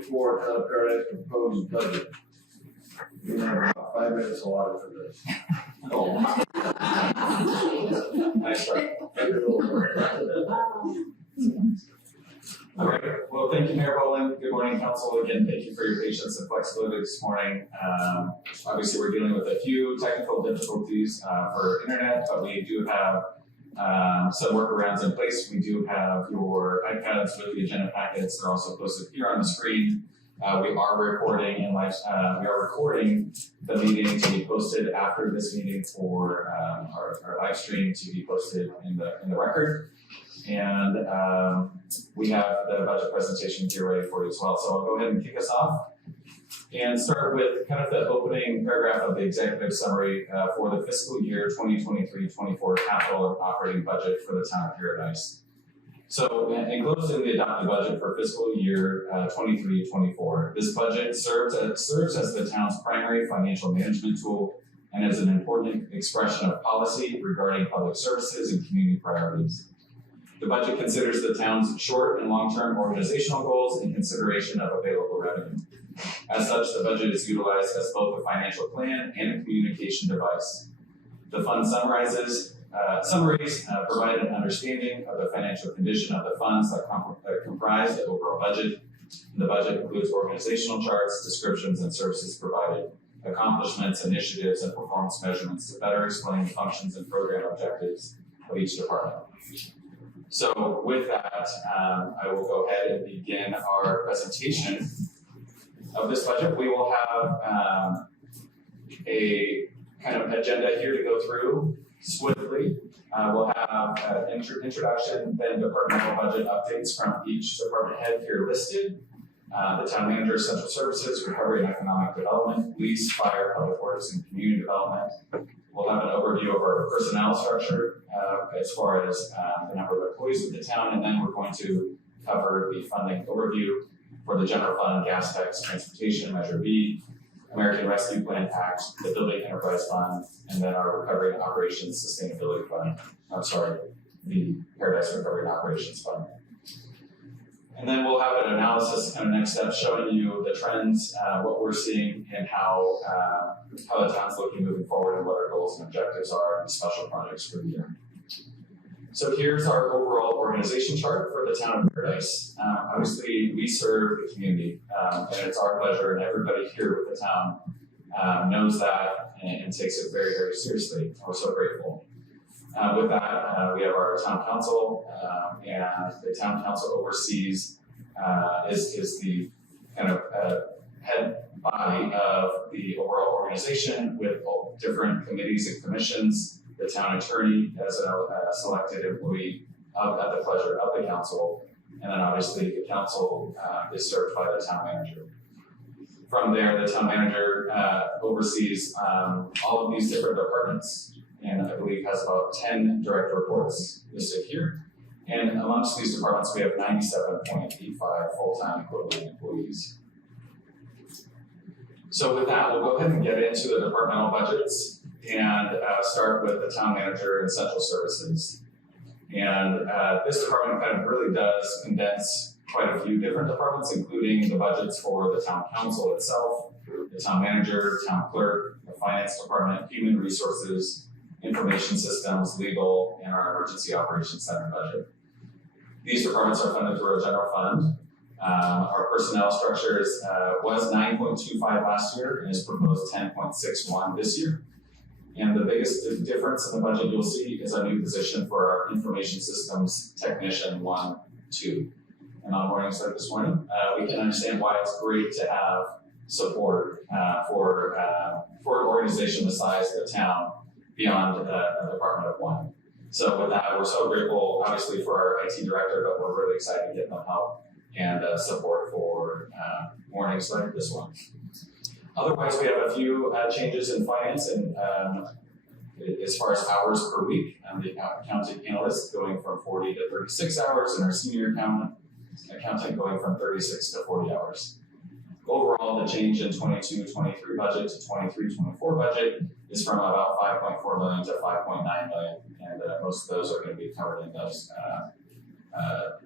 2024 Town of Paradise proposed budget. We have about 5 minutes allotted for this. Nice try. Okay, well, thank you, Mayor Boland. Good morning, Council. Again, thank you for your patience and flexibility this morning. Obviously, we're dealing with a few technical difficulties for internet, but we do have some workarounds in place. We do have your iPads with the agenda packets. They're also posted here on the screen. We are recording in live. We are recording the meeting to be posted after this meeting for our live stream to be posted in the record. And we have the budget presentation here ready for you as well. So I'll go ahead and kick us off and start with kind of the opening paragraph of the executive summary for the fiscal year 2023-24 capital and operating budget for the Town of Paradise. So enclosed in the adopted budget for fiscal year 23-24, this budget serves as the town's primary financial management tool and as an important expression of policy regarding public services and community priorities. The budget considers the town's short and long-term organizational goals in consideration of available revenue. As such, the budget is utilized as both a financial plan and a communication device. The fund summaries provide an understanding of the financial condition of the funds that comprise the overall budget. The budget includes organizational charts, descriptions, and services provided, accomplishments, initiatives, and performance measurements to better explain the functions and program objectives of each department. So with that, I will go ahead and begin our presentation of this budget. We will have a kind of agenda here to go through swiftly. We'll have an introduction, then departmental budget updates from each department head here listed. The town manager, central services, recovery and economic development, police, fire, public works, and community development. We'll have an overview of our personnel structure as far as the number of employees of the town, and then we're going to cover the funding overview for the general fund, gas tax, transportation, Measure B, American Rescue Plan Act, the Building Enterprise Fund, and then our Recovery and Operations Sustainability Fund. The Paradise Recovery and Operations Fund. And then we'll have an analysis, kind of next step, showing you the trends, what we're seeing, and how the town's looking moving forward, and what our goals and objectives are, and special projects for the year. So here's our overall organization chart for the Town of Paradise. Obviously, we serve the community, and it's our pleasure, and everybody here with the town knows that and takes it very, very seriously. We're so grateful. With that, we have our town council, and the town council oversees, is the kind of head body of the overall organization with all different committees and commissions. The town attorney as a selected employee at the pleasure of the council, and then obviously the council is served by the town manager. From there, the town manager oversees all of these different departments, and I believe has about 10 direct reports listed here. And amongst these departments, we have 97.85 full-time equivalent employees. So with that, we'll go ahead and get into the departmental budgets and start with the town manager and central services. And this department kind of really does condense quite a few different departments, including the budgets for the town council itself, the town manager, town clerk, the finance department, human resources, information systems, legal, and our emergency operations center budget. These departments are funded through our general fund. Our personnel structures was 9.25 last year and is proposed 10.61 this year. And the biggest difference in the budget you'll see is a new position for our information systems technician 1, 2. And on Morningside this morning, we can understand why it's great to have support for an organization the size of the town beyond a department of 1. So with that, we're so grateful, obviously, for our IT director, but we're really excited to get them help and support for mornings like this one. Otherwise, we have a few changes in finance and as far as hours per week, the accounting analyst going from 40 to 36 hours, and our senior accountant going from 36 to 40 hours. Overall, the change in 22-23 budget to 23-24 budget is from about 5.4 million to 5.9 million, and most of those are going to be covered in those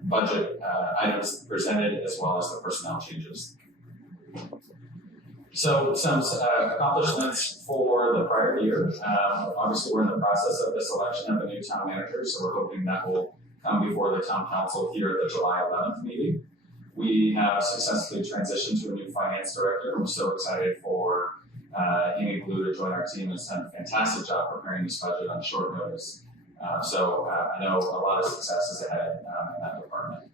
budget items presented as well as the personnel changes. So some accomplishments for the prior year. Obviously, we're in the process of the selection of a new town manager, so we're hoping that will come before the town council here at the July 11th meeting. We have successfully transitioned to a new finance director. We're so excited for Amy Blue to join our team and has done a fantastic job preparing this budget on short notice. I know a lot of success is ahead in that department.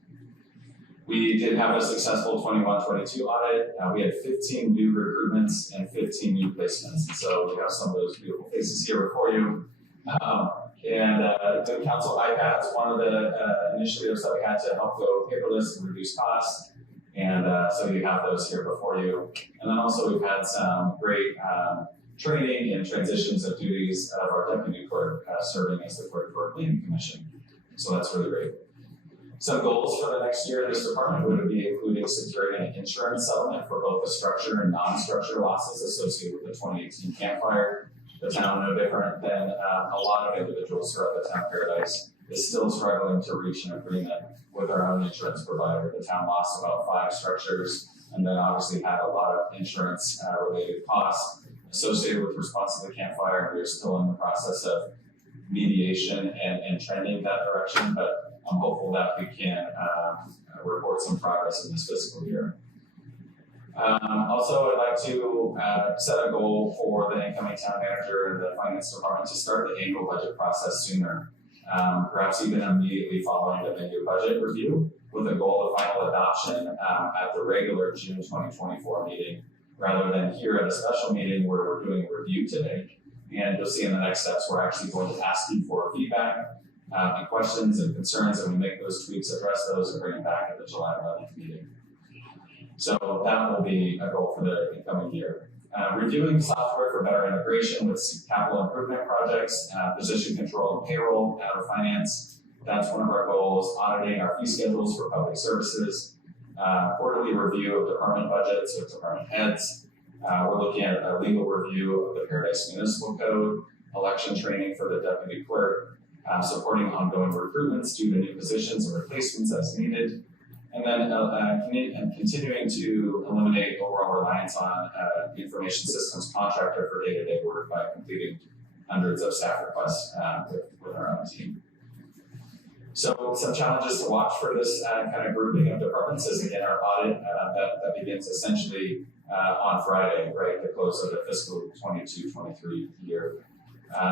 We did have a successful 21-22 audit. We had 15 new recruitments and 15 new placements. And so we have some of those beautiful faces here before you. The council iPads, one of the initiatives that we had to help go paperless and reduce costs. And so you have those here before you. And then also we've had some great training and transitions of duties of our deputy clerk serving as the clerk for our planning commission. So that's really great. Some goals for the next year in this department would be including securing an insurance settlement for both the structure and non-structure losses associated with the 2018 Camp Fire. The town, no different than a lot of individuals throughout the town Paradise, is still struggling to reach an agreement with our own insurance provider. The town lost about 5 structures and then obviously had a lot of insurance related costs associated with response to the Camp Fire. We're still in the process of mediation and trending that direction, but I'm hopeful that we can report some progress in this fiscal year. Also, I'd like to set a goal for the incoming town manager and the finance department to start the annual budget process sooner, perhaps even immediately following the mid-year budget review, with a goal of final adoption at the regular June 2024 meeting, rather than here at a special meeting where we're doing a review today. And you'll see in the next steps, we're actually going to ask you for feedback and questions and concerns, and we make those tweaks, address those, and bring them back at the July 11th meeting. So that will be a goal for the incoming year. Reviewing software for better integration with capital improvement projects, position control and payroll, out of finance. That's one of our goals. Auditing our fee schedules for public services, quarterly review of department budgets with department heads. We're looking at a legal review of the Paradise Municipal Code, election training for the deputy clerk, supporting ongoing recruitments due to new positions and replacements as needed, and then continuing to eliminate overall reliance on information systems contractor for day-to-day work by completing hundreds of staff requests with our own team. So some challenges to watch for this kind of grouping of departments is, again, our audit that begins essentially on Friday, right, the close of the fiscal 22-23 year.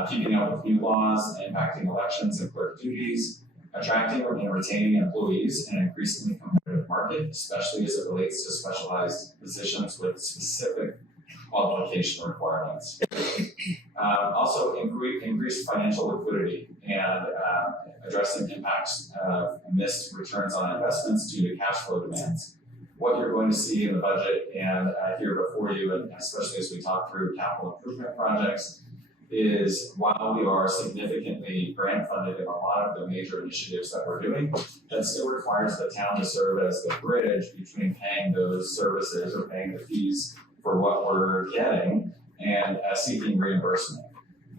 Keeping up with new laws impacting elections and clerk duties, attracting and retaining employees in an increasingly competitive market, especially as it relates to specialized positions with specific qualification requirements. Also, increased financial liquidity and addressing impacts of missed returns on investments due to cash flow demands. What you're going to see in the budget and here before you, and especially as we talk through capital improvement projects, is while we are significantly grant funded in a lot of the major initiatives that we're doing, that still requires the town to serve as the bridge between paying those services or paying the fees for what we're getting and seeking reimbursement.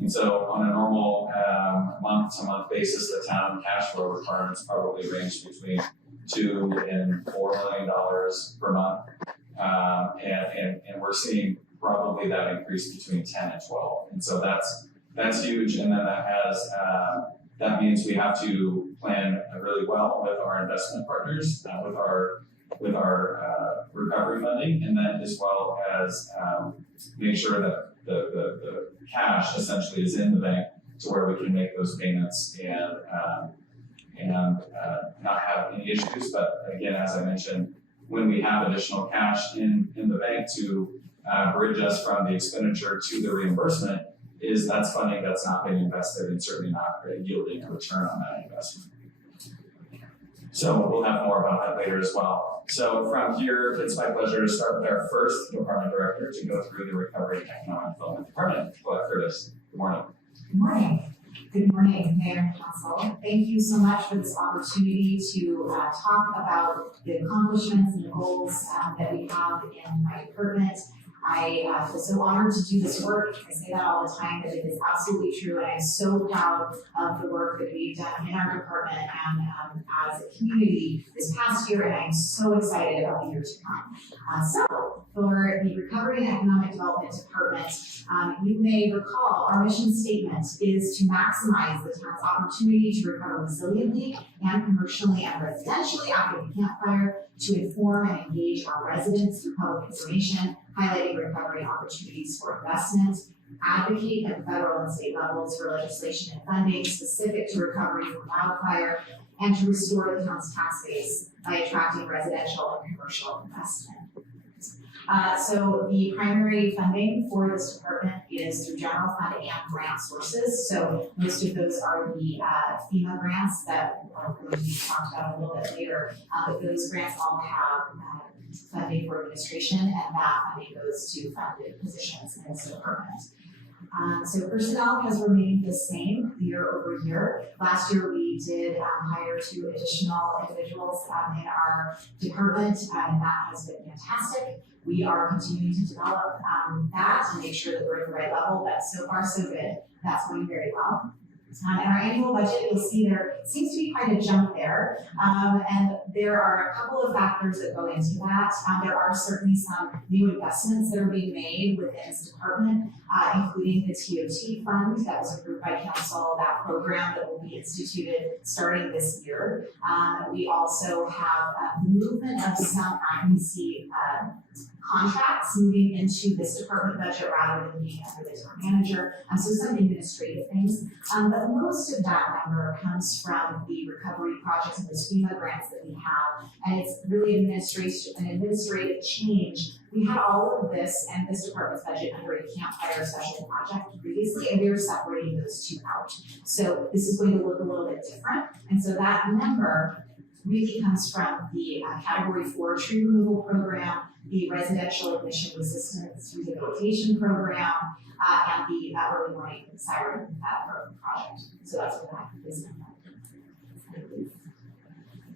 And so on a normal month-to-month basis, the town cash flow requirements probably range between $2 and $4 million per month. And we're seeing probably that increase between 10 and 12. And so that's huge. And then that means we have to plan really well with our investment partners, with our recovery funding, and then as well as make sure that the cash essentially is in the bank to where we can make those payments and not have any issues. But again, as I mentioned, when we have additional cash in the bank to bridge us from the expenditure to the reimbursement, that's funding that's not being invested and certainly not yielding a return on that investment. So we'll have more about that later as well. So from here, it's my pleasure to start with our first department director to go through the Recovery and Economic Development Department, Colette Curtis. Good morning. Good morning. Good morning, Mayor and Council. Thank you so much for this opportunity to talk about the accomplishments and the goals that we have in my department. I feel so honored to do this work. I say that all the time, but it is absolutely true, and I'm so proud of the work that we've done in our department and as a community this past year, and I'm so excited about the year to come. So, for the Recovery and Economic Development Department, you may recall our mission statement is to maximize the town's opportunity to recover resiliently and commercially and residentially after the campfire, to inform and engage our residents through public information, highlighting recovery opportunities for investment, advocate at the federal and state levels for legislation and funding specific to recovery from wildfire, and to restore the town's tax base by attracting residential and commercial investment. So the primary funding for this department is through general fund and grant sources. So most of those are the FEMA grants that are going to be talked about a little bit later. But those grants all have funding for administration, and that funding goes to funded positions in this department. So personnel has remained the same year over year. Last year we did hire 2 additional individuals in our department, and that has been fantastic. We are continuing to develop that and make sure that we're at the right level, but so far so good. That's going very well. In our annual budget, you'll see there seems to be quite a jump there, and there are a couple of factors that go into that. There are certainly some new investments that are being made within this department, including the TOT fund that was approved by council, that program that will be instituted starting this year. We also have the movement of some advocacy contracts moving into this department budget rather than being under the town manager. So some administrative things. But most of that number comes from the recovery projects and those FEMA grants that we have. And it's really an administrative change. We had all of this and this department's budget under a campfire special project previously, and we were separating those 2 out. So this is going to look a little bit different. And so that number really comes from the Category 4 tree removal program, the residential ignition resistance rehabilitation program, and the early warning siren project. So that's what that is.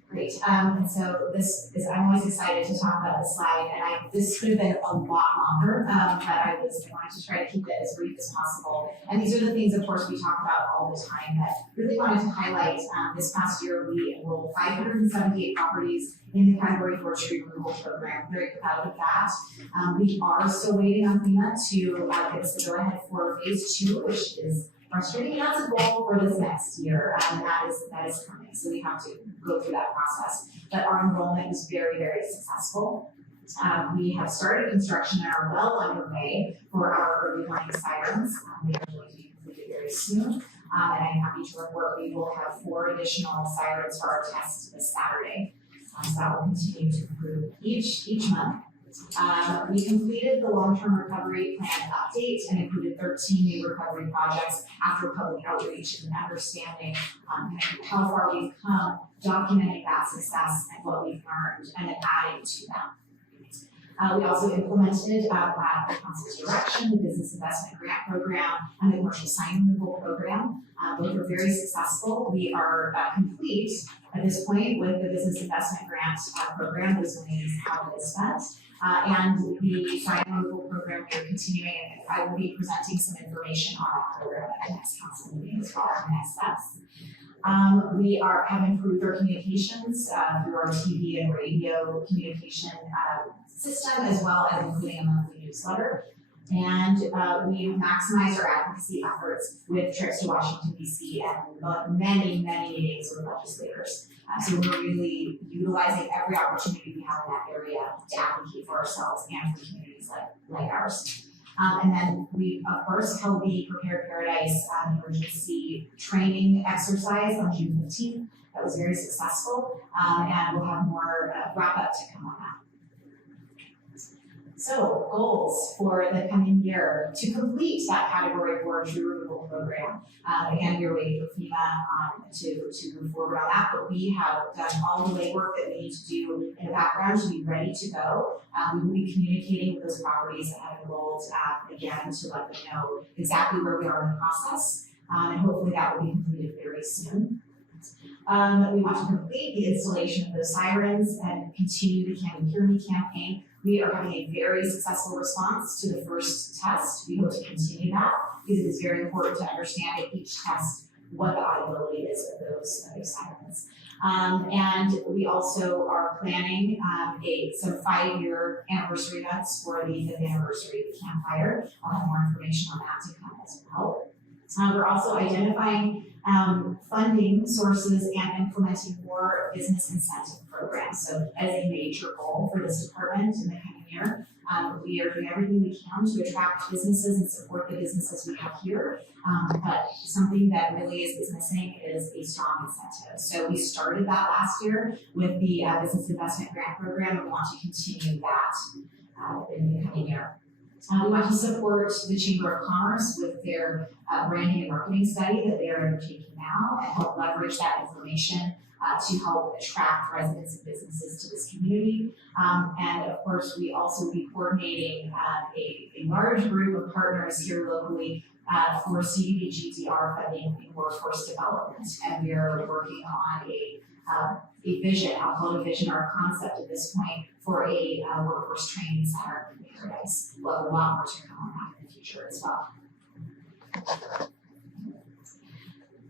Great. And so this is, I'm always excited to talk about this slide, and this could have been a lot longer, but I wanted to try to keep it as brief as possible. And these are the things, of course, we talk about all the time, but really wanted to highlight this past year we enrolled 578 properties in the Category 4 tree removal program. I'm very proud of that. We are still waiting on FEMA to give us the go-ahead for phase 2, which is frustrating. That's a goal for this next year, and that is coming. So we have to go through that process. But our enrollment was very, very successful. We have started construction and are well underway for our early warning sirens. They are going to be completed very soon. And I'm happy to report we will have 4 additional sirens for our test this Saturday. So that will continue to improve each month. We completed the long-term recovery plan update and included 13 new recovery projects after public outreach and understanding how far we've come, documenting that success and what we've learned, and then adding to that. We also implemented at the council's direction the business investment grant program and the commercial sign removal program. Both were very successful. We are complete at this point with the business investment grant program. Those monies have been spent. And the sign removal program we are continuing, and I will be presenting some information on that program at the next council meeting as well, the next steps. We have improved our communications through our TV and radio communication system, as well as including a monthly newsletter. And we have maximized our advocacy efforts with trips to Washington, D.C. and many, many meetings with legislators. So we're really utilizing every opportunity we have in that area to advocate for ourselves and for communities like ours. And then we, of course, held the Prepared Paradise emergency training exercise on June 15th. That was very successful, and we'll have more wrap-up to come on that. So, goals for the coming year to complete that Category 4 tree removal program. Again, we're waiting for FEMA to move forward on that, but we have done all the legwork that we need to do in the background to be ready to go. We will be communicating with those properties that have enrolled again to let them know exactly where we are in the process, and hopefully that will be completed very soon. We want to complete the installation of those sirens and continue the Can You Hear Me campaign. We are having a very successful response to the first test. We hope to continue that because it is very important to understand at each test what the audibility is of those assignments. And we also are planning some 5-year anniversary events for the 5th anniversary of the campfire. I'll have more information on that to come as well. We're also identifying funding sources and implementing more business incentive programs. So that is a major goal for this department in the coming year. We are doing everything we can to attract businesses and support the businesses we have here. But something that really is missing is a strong incentive. So we started that last year with the Business Investment Grant Program, and we want to continue that in the coming year. We want to support the Chamber of Commerce with their branding and marketing study that they are undertaking now and help leverage that information to help attract residents and businesses to this community. And of course, we also will be coordinating a large group of partners here locally for CDBG-DR funding in workforce development. And we are working on a vision, I'll call it a vision or a concept at this point, for a workforce training center in Paradise. We'll have a lot more to come on that in the future as well.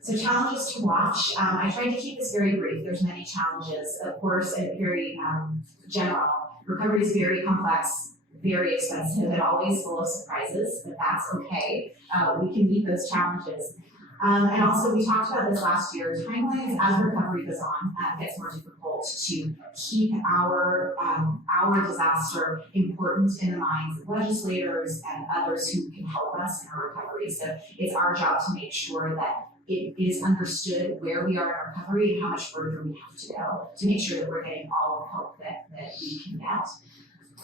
So challenges to watch. I tried to keep this very brief. There's many challenges, of course, and very general. Recovery is very complex, very expensive, and always full of surprises, but that's okay. We can meet those challenges. And also, we talked about this last year, timelines as recovery goes on, gets more difficult to keep our disaster important in the minds of legislators and others who can help us in our recovery. So it's our job to make sure that it is understood where we are in recovery and how much further we have to go to make sure that we're getting all the help that we can get.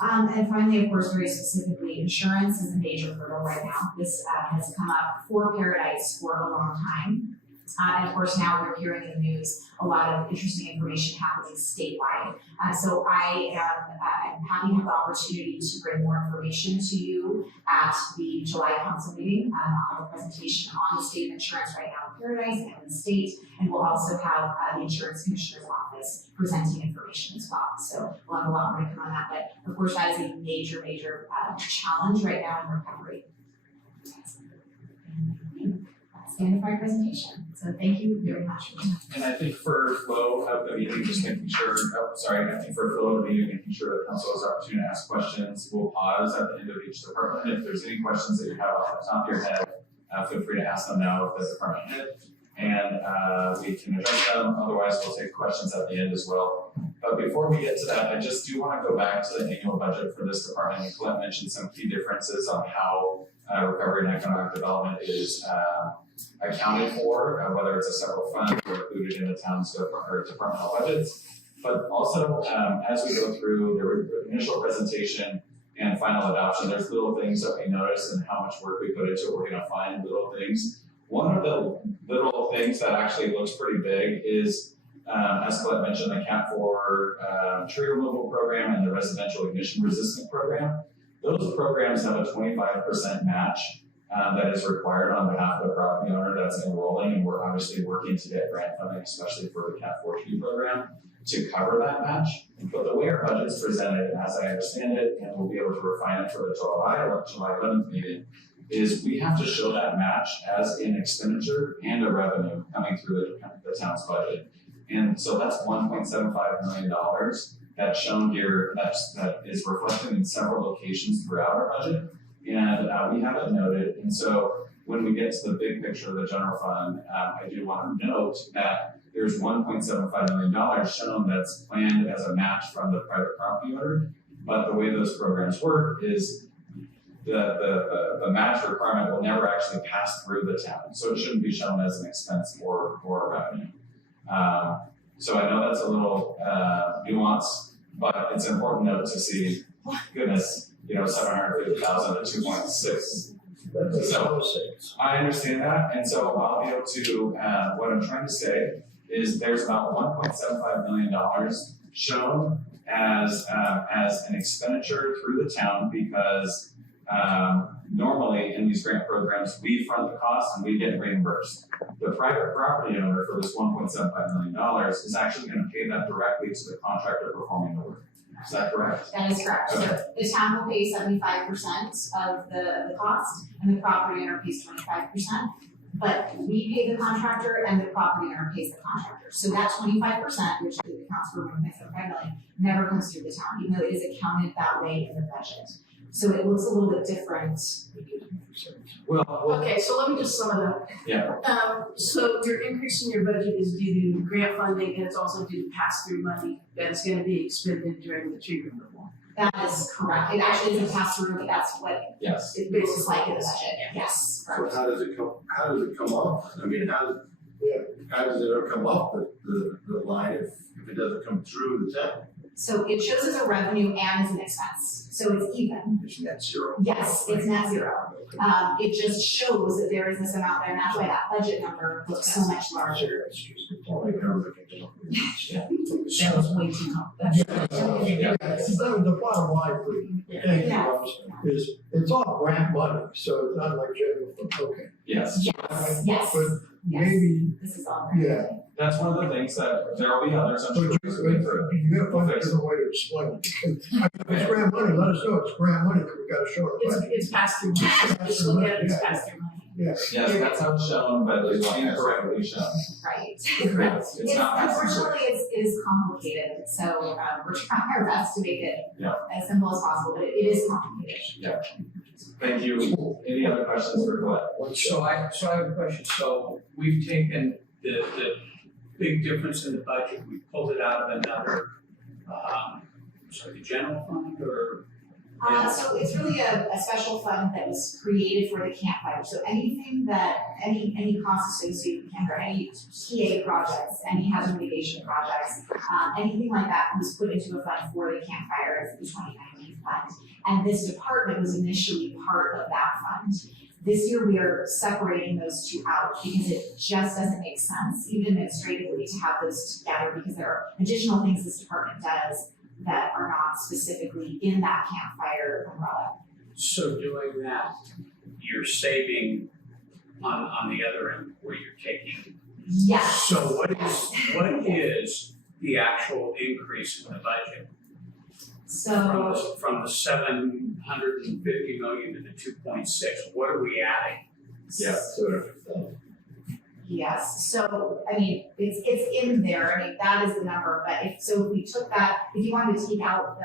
And finally, of course, very specifically, insurance is a major hurdle right now. This has come up for Paradise for a long time. And of course, now we're hearing in the news a lot of interesting information happening statewide. So I'm happy to have the opportunity to bring more information to you at the July council meeting. I'll have a presentation on the state of insurance right now in Paradise and in the state, and we'll also have the Insurance Commissioner's Office presenting information as well. So we'll have a lot more to come on that, but of course that is a major challenge right now in recovery. That's the end of my presentation. So thank you very much. And I think for flow of the meeting, just making sure, I think for flow of the meeting, making sure that council has the opportunity to ask questions. We'll pause at the end of each department. If there's any questions that you have off the top of your head, feel free to ask them now of the department head, and we can address them. Otherwise, we'll take questions at the end as well. But before we get to that, I just do want to go back to the annual budget for this department. And Colette mentioned some key differences on how recovery and economic development is accounted for, whether it's a separate fund or included in the town's departmental budgets. But also, as we go through the initial presentation and final adoption, there's little things that we notice and how much work we put into it. We're going to find little things. One of the little things that actually looks pretty big is, as Colette mentioned, the CAT 4 tree removal program and the residential ignition resistant program. Those programs have a 25% match that is required on behalf of the property owner that's enrolling, and we're obviously working to get grant funding, especially for the CAT 4 tree program, to cover that match. But the way our budget's presented, as I understand it, and we'll be able to refine it for the July 11th meeting, is we have to show that match as an expenditure and a revenue coming through the town's budget. And so that's $1.75 million that's shown here, that is reflected in several locations throughout our budget. And we have it noted. And so when we get to the big picture of the general fund, I do want to note that there's $1.75 million shown that's planned as a match from the private property owner. But the way those programs work is the match requirement will never actually pass through the town. So it shouldn't be shown as an expense or a revenue. So I know that's a little nuance, but it's an important note to see, goodness, $750,000 to 2.6. So I understand that, and so I'll be able to, what I'm trying to say is there's about $1.75 million shown as an expenditure through the town because normally in these grant programs, we fund the cost and we get reimbursed. The private property owner for this $1.75 million is actually going to pay that directly to the contractor performing the work. Is that correct? That is correct. So the town will pay 75% of the cost and the property owner pays 25%. But we pay the contractor and the property owner pays the contractor. So that 25%, which accounts for 1.75 million, never comes through the town, even though it is accounted that way in the budget. So it looks a little bit different. Okay, so let me just sum it up. Yeah. So your increase in your budget is due to grant funding and it's also due to pass-through money that's gonna be expended during the tree removal. That is correct. It actually isn't passed through, but that's what Yes. it looks like in the budget. Yes, So correct. how does it come off? I mean, how does it ever come off the line if it doesn't come through the town? So it shows as a revenue and as an expense. So it's even. It's net zero. Yes, it's net zero. It just shows that there is this amount there, and that's why that budget number looks so much larger. That was way too much. So the bottom line for you, thank you, Yeah. Ross, is it's all grant money, so it's not like general fund, okay. Yes. Yes, yes, But yes. maybe, This is all. yeah, That's one of the things that there will be others, I'm but sure. you, we'll go through. you gotta find a different way to explain it. If it's grant money, let us know it's grant money, because we gotta show it. It's pass-through money. Just look at it as pass-through money. Yes, that's how it's shown, but it's incorrectly shown. Right. Correct. It's not passed through. Unfortunately, it is complicated, so we're trying our best to make it as simple as possible, but it is complicated. Thank you. Any other questions for Colette? So I have a question. So we've taken the big difference in the budget, we pulled it out of another, the general fund or? So it's really a special fund that was created for the campfire, so anything that, any costs associated with campfire, any TA projects, any hazard mitigation projects, anything like that was put into a fund for the campfire, the 2019 fund. And this department was initially part of that fund. This year, we are separating those two out because it just doesn't make sense, even administratively, to have those together because there are additional things this department does that are not specifically in that campfire umbrella. So doing that, you're saving on the other end where you're taking. Yes. So what is the actual increase in the budget? So, From the 750 million to the 2.6, what are we adding? Yeah. yes, so, I mean, it's in there, I mean, that is the number, but if we took that, if you wanted to take out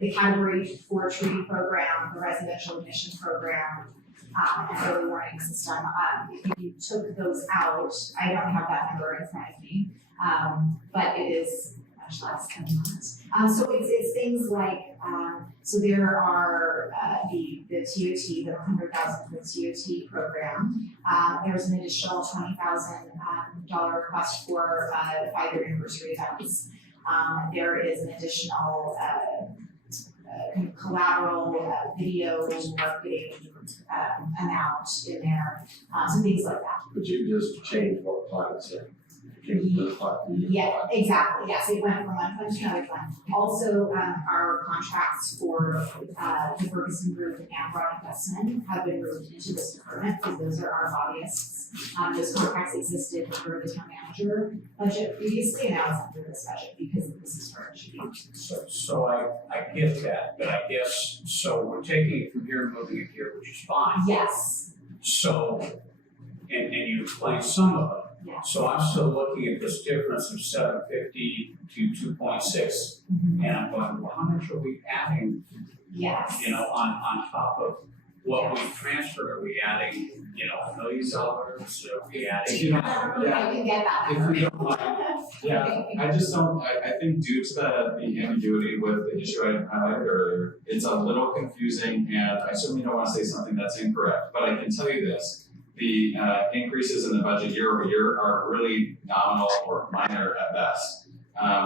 the category 4 treaty program, the residential admission program, and early warning system, if you took those out, I don't have that number in front of me, but it is much less than that. So it's things like, so there are the TOT, the 100,000 for the TOT program. There's an additional $20,000 request for the 5-year anniversary events. There is an additional kind of collateral video marketing amount in there, so things like that. But you just changed what Clyde said. Changed the Clyde. Yeah, exactly, yes, it went from one fund to another fund. Also, our contracts for the Ferguson Group and Brown Investment have been moved into this department because those are our lobbyists. Those contracts existed under the town manager budget previously, and now it's under this budget because this is where it should be. So I get that, but I guess, so we're taking it from here and moving it here, which is fine. Yes, So, and you explained some of them. yeah. So I'm still looking at this difference of 750 to 2.6, and I'm going, well, how much are we adding, Yes. on top of what we transferred? Are we adding, $1 million? Are we If you adding? don't, I don't know if I can get that. If you don't mind, yeah, I just don't, I think due to the ambiguity with the issue I highlighted earlier, it's a little confusing, and I certainly don't want to say something that's incorrect, but I can tell you this. The increases in the budget year over year are really nominal or minor at best.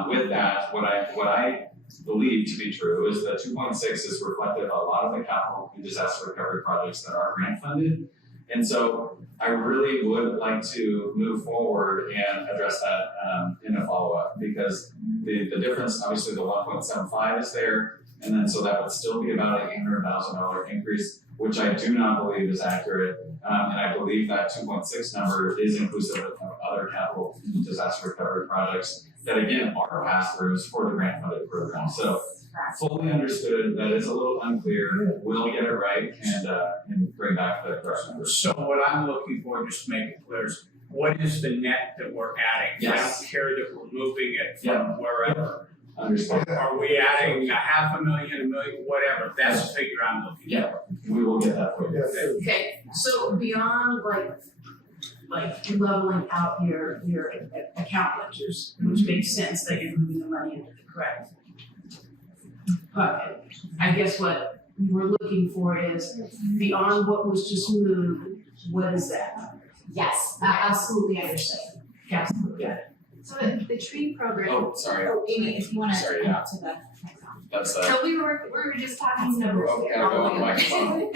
With that, what I believe to be true is that 2.6 is reflective of a lot of the capital and disaster recovery projects that are grant funded. And so I really would like to move forward and address that in a follow-up, because the difference, obviously the 1.75 is there, and then so that would still be about an $800,000 increase, which I do not believe is accurate. And I believe that 2.6 number is inclusive of other capital disaster recovery projects that again are pass-throughs for the grant funded program. So correct? Fully understood, that is a little unclear, we'll get it right and bring back the correct numbers. So what I'm looking for, just to make it clear, is what is the net that we're adding? I Yes. don't care that we're moving it Yeah. from wherever. Understand? Are we adding $500,000, $1 million, whatever? That's the figure I'm looking for. Yeah, we will get that for you. Okay, so beyond like leveling out your account ledgers, which makes sense that you're moving the money into the correct bucket. I guess what we're looking for is beyond what was just moved, what is that? Yes, I absolutely understood. Absolutely. So the tree program, Oh, sorry, Oh, Amy, if you wanna Sorry, come yeah. up to the next one. that's so we were just talking numbers Oh, here. gotta go on the microphone.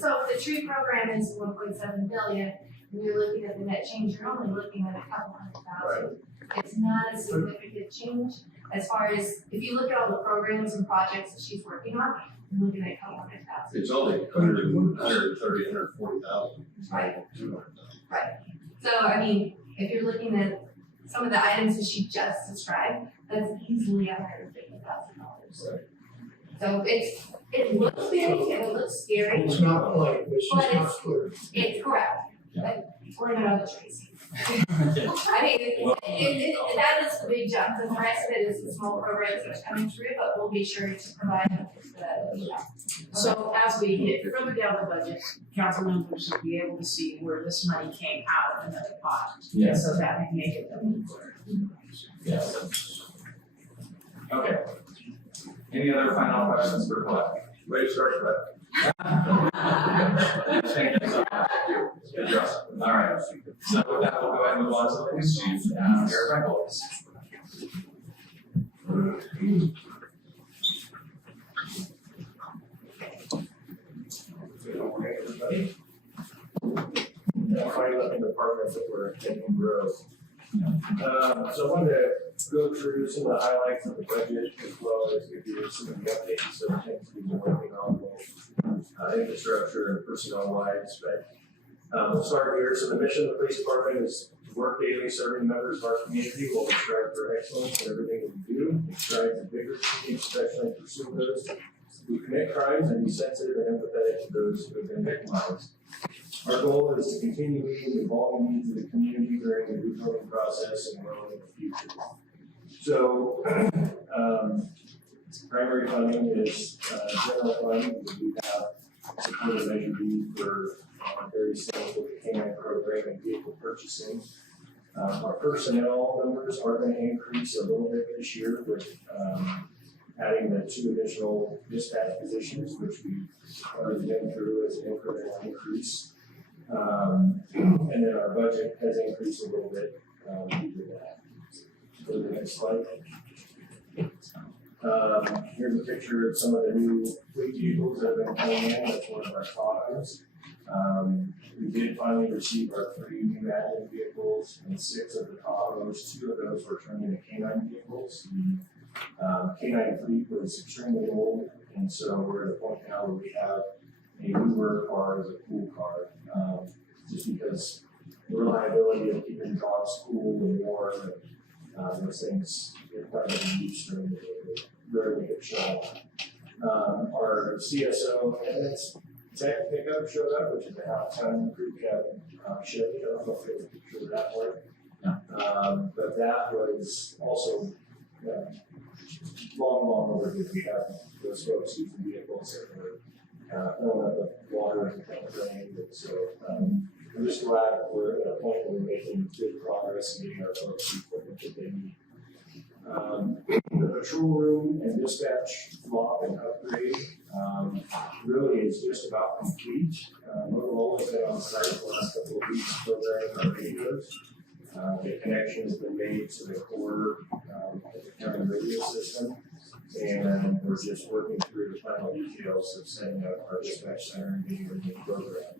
So the tree program is 1.7 billion, and you're looking at the net change, you're only looking at a couple $100,000. It's not a significant change as far as, if you look at all the programs and projects that she's working on, you're looking at a couple $100,000. It's only 130, 140,000. Right. 200,000. So, I mean, if you're looking at some of the items that she just described, that's easily $150,000. So it looks big and it looks scary, It's not plain, it's But just not it's- clear. it's correct, but we're gonna know the trees. I mean, that is the big jump, the rest of it is the small programs that are coming through, but we'll be sure to provide the. So as we get further down the budget, council members will be able to see where this money came out of another pot. Yes. So that we make it a little clearer. Yes. Okay. Any other final questions for Colette? Way to start, but Thank you so much. Good job. All right. So with that, we'll go ahead and move on to the police chief, Eric Reynolds. Good morning, everybody. Finally looking at departments that were taking growth. So I wanted to go through some of the highlights of the budget as well as give you some of the updates of things we've been working on with infrastructure and personnel wise. But we'll start here. So the mission of the police department is to work daily serving members of our community while we strive for excellence in everything we do. We strive to vigorously, especially pursue those who commit crimes and be sensitive and empathetic to those who have been victimized. Our goal is to continue meeting the evolving needs of the community during the rebuilding process and well in the future. So, primary funding is general funding. We have supported Measure B for various things with the K-9 program and vehicle purchasing. Our personnel numbers are going to increase a little bit this year with adding the 2 additional dispatch positions, which we've already been through as an incremental increase. And then our budget has increased a little bit due to that. Go to the next slide. Here's a picture of some of the new fleet vehicles that have been coming in. That's one of our Tahoes. We did finally receive our 3 new admin vehicles and 6 of the Tahoes. 2 of those were turned into K-9 vehicles. The K-9 fleet was extremely old, and so we're at a point now where we have a newer car as a pool car, just because the reliability of keeping dogs cool and warm and those things get quite a bit of use during the day, they rarely get shown. Our CSO Eminence Tech pickup showed up, which is a half-ton crew cab Chevy. I don't know if they have a picture of that one. But that was also long overdue. We have those folks using vehicles that were filling up with water and kind of rain. And so I'm just glad that we're at a point where we're making good progress in getting our folks the equipment that they need. The patrol room and dispatch lock and upgrade really is just about complete. Motorola has been on site for the last couple of weeks programming our radios. The connection has been made to the core of the county radio system, and we're just working through the final details of setting up our dispatch center and getting the new program.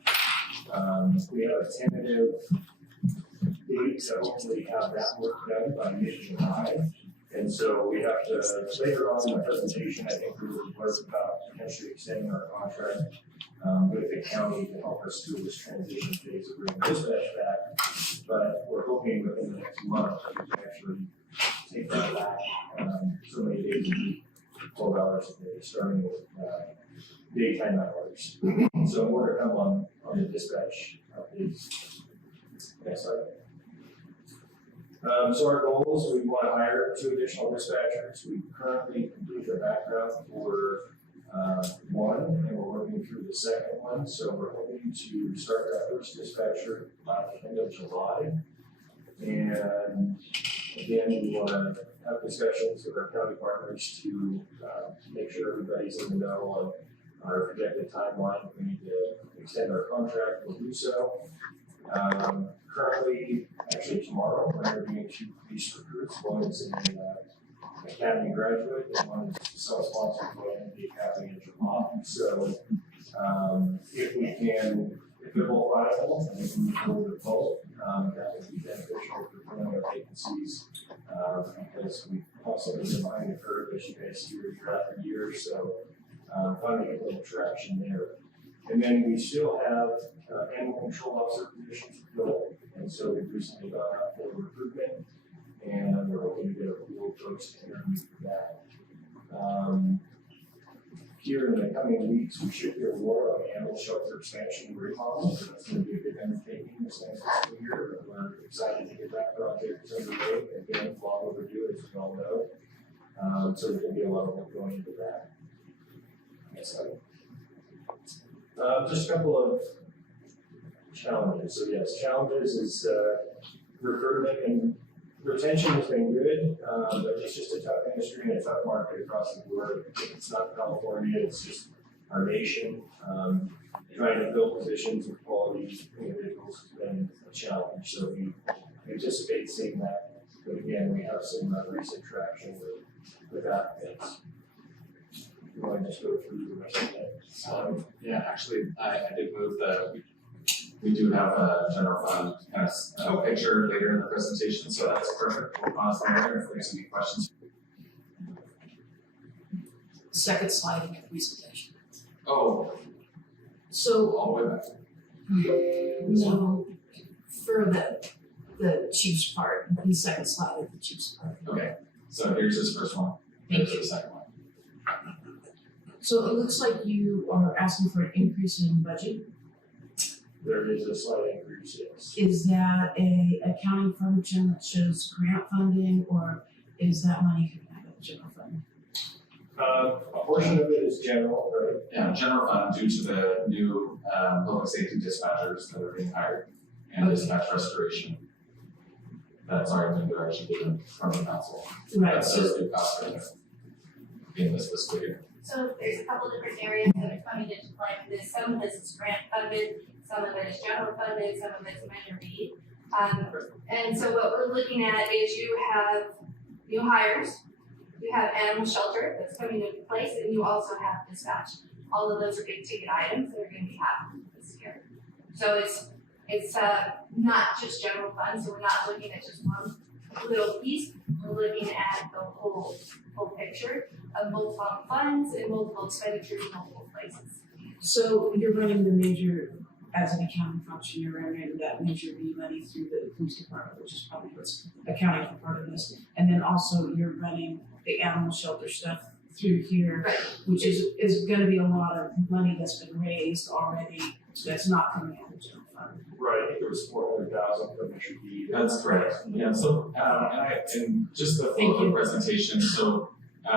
We have a tentative date to hopefully have that work done by mid-July. And so we have to, later on in the presentation, I think we will work about potentially extending our contract with the county to help us through this transition phase of bringing dispatch back. But we're hoping within the next month that we can actually take that back so many days a week 12 hours a day, starting with daytime hours. So more to come on the dispatch updates. Next slide. So our goals, we want to hire 2 additional dispatchers. We currently complete the background for one, and we're working through the second one. So we're hoping to start that first dispatcher by the end of July. And again, we want to have discussions with our county partners to make sure everybody's in the know on our projected timeline. If we need to extend our contract, we'll do so. Currently, actually tomorrow, we're interviewing 2 police recruits. One is an academy graduate, and one is self-sponsored by the academy in Vermont. So, if they're both viable, and we can move forward with both, that would be beneficial for filling our vacancies, because we constantly been behind the curve, as you guys see year after year. So, finding a little traction there. And then we still have animal control officer positions to fill, and so we've recently gone out for recruitment, and we're hoping to get a pool of folks to interview for that. Here in the coming weeks, we should hear more on the animal shelter expansion and remodel. So that's going to be a big undertaking this next fiscal year. We're excited to get that project underway. Again, long overdue, as you all know. So there's going to be a lot of work going into that. Next slide. Just a couple of challenges. So yes, challenges is recruitment and retention has been good, but it's just a tough industry and a tough market across the board. It's not California, it's just our nation. Trying to fill positions with quality individuals has been a challenge. So we anticipate seeing that. But again, we have some recent traction with applicants. You want to just go through the rest of that? Yeah, actually, I did move we do have a general fund kind of picture later in the presentation, so that's perfect. We'll pause there if there's any questions. Second slide in your presentation. Oh, So, all the way back. no, for the chief's part, the second slide of the chief's part. Okay, so here's this first one. Thank Here's the second one. So it looks like you are asking for an increase in budget. There is a slight increase, yes. Is that a accounting function that shows grant funding, or is that money coming out of the general fund? A portion of it is general, right? Yeah, general fund due to the new public safety dispatchers that are being hired and Okay. dispatch restoration. That's already been direction given from the council. Right, That's so, those new costs are in this fiscal year. So there's a couple different areas that are coming into play with this. Some of this is grant funded, some of it is general funded, some of it's Measure B. And so what we're looking at is you have new hires, you have animal shelter that's coming into place, and you also have dispatch. All of those are big ticket items that are gonna be happening this year. So it's not just general fund, so we're not looking at just one little piece, we're looking at the whole picture of multiple funds and multiple expenditures in multiple places. so you're running the major, as an accounting function, you're running that Measure B money through the police department, which is probably what's accounting for part of this. And then also you're running the animal shelter stuff through here, Right. which is gonna be a lot of money that's been raised already, that's not coming out of the general fund. Right, I think there was 400,000 from Measure B. That's correct. Yeah, so, and just the Thank full you. presentation, so,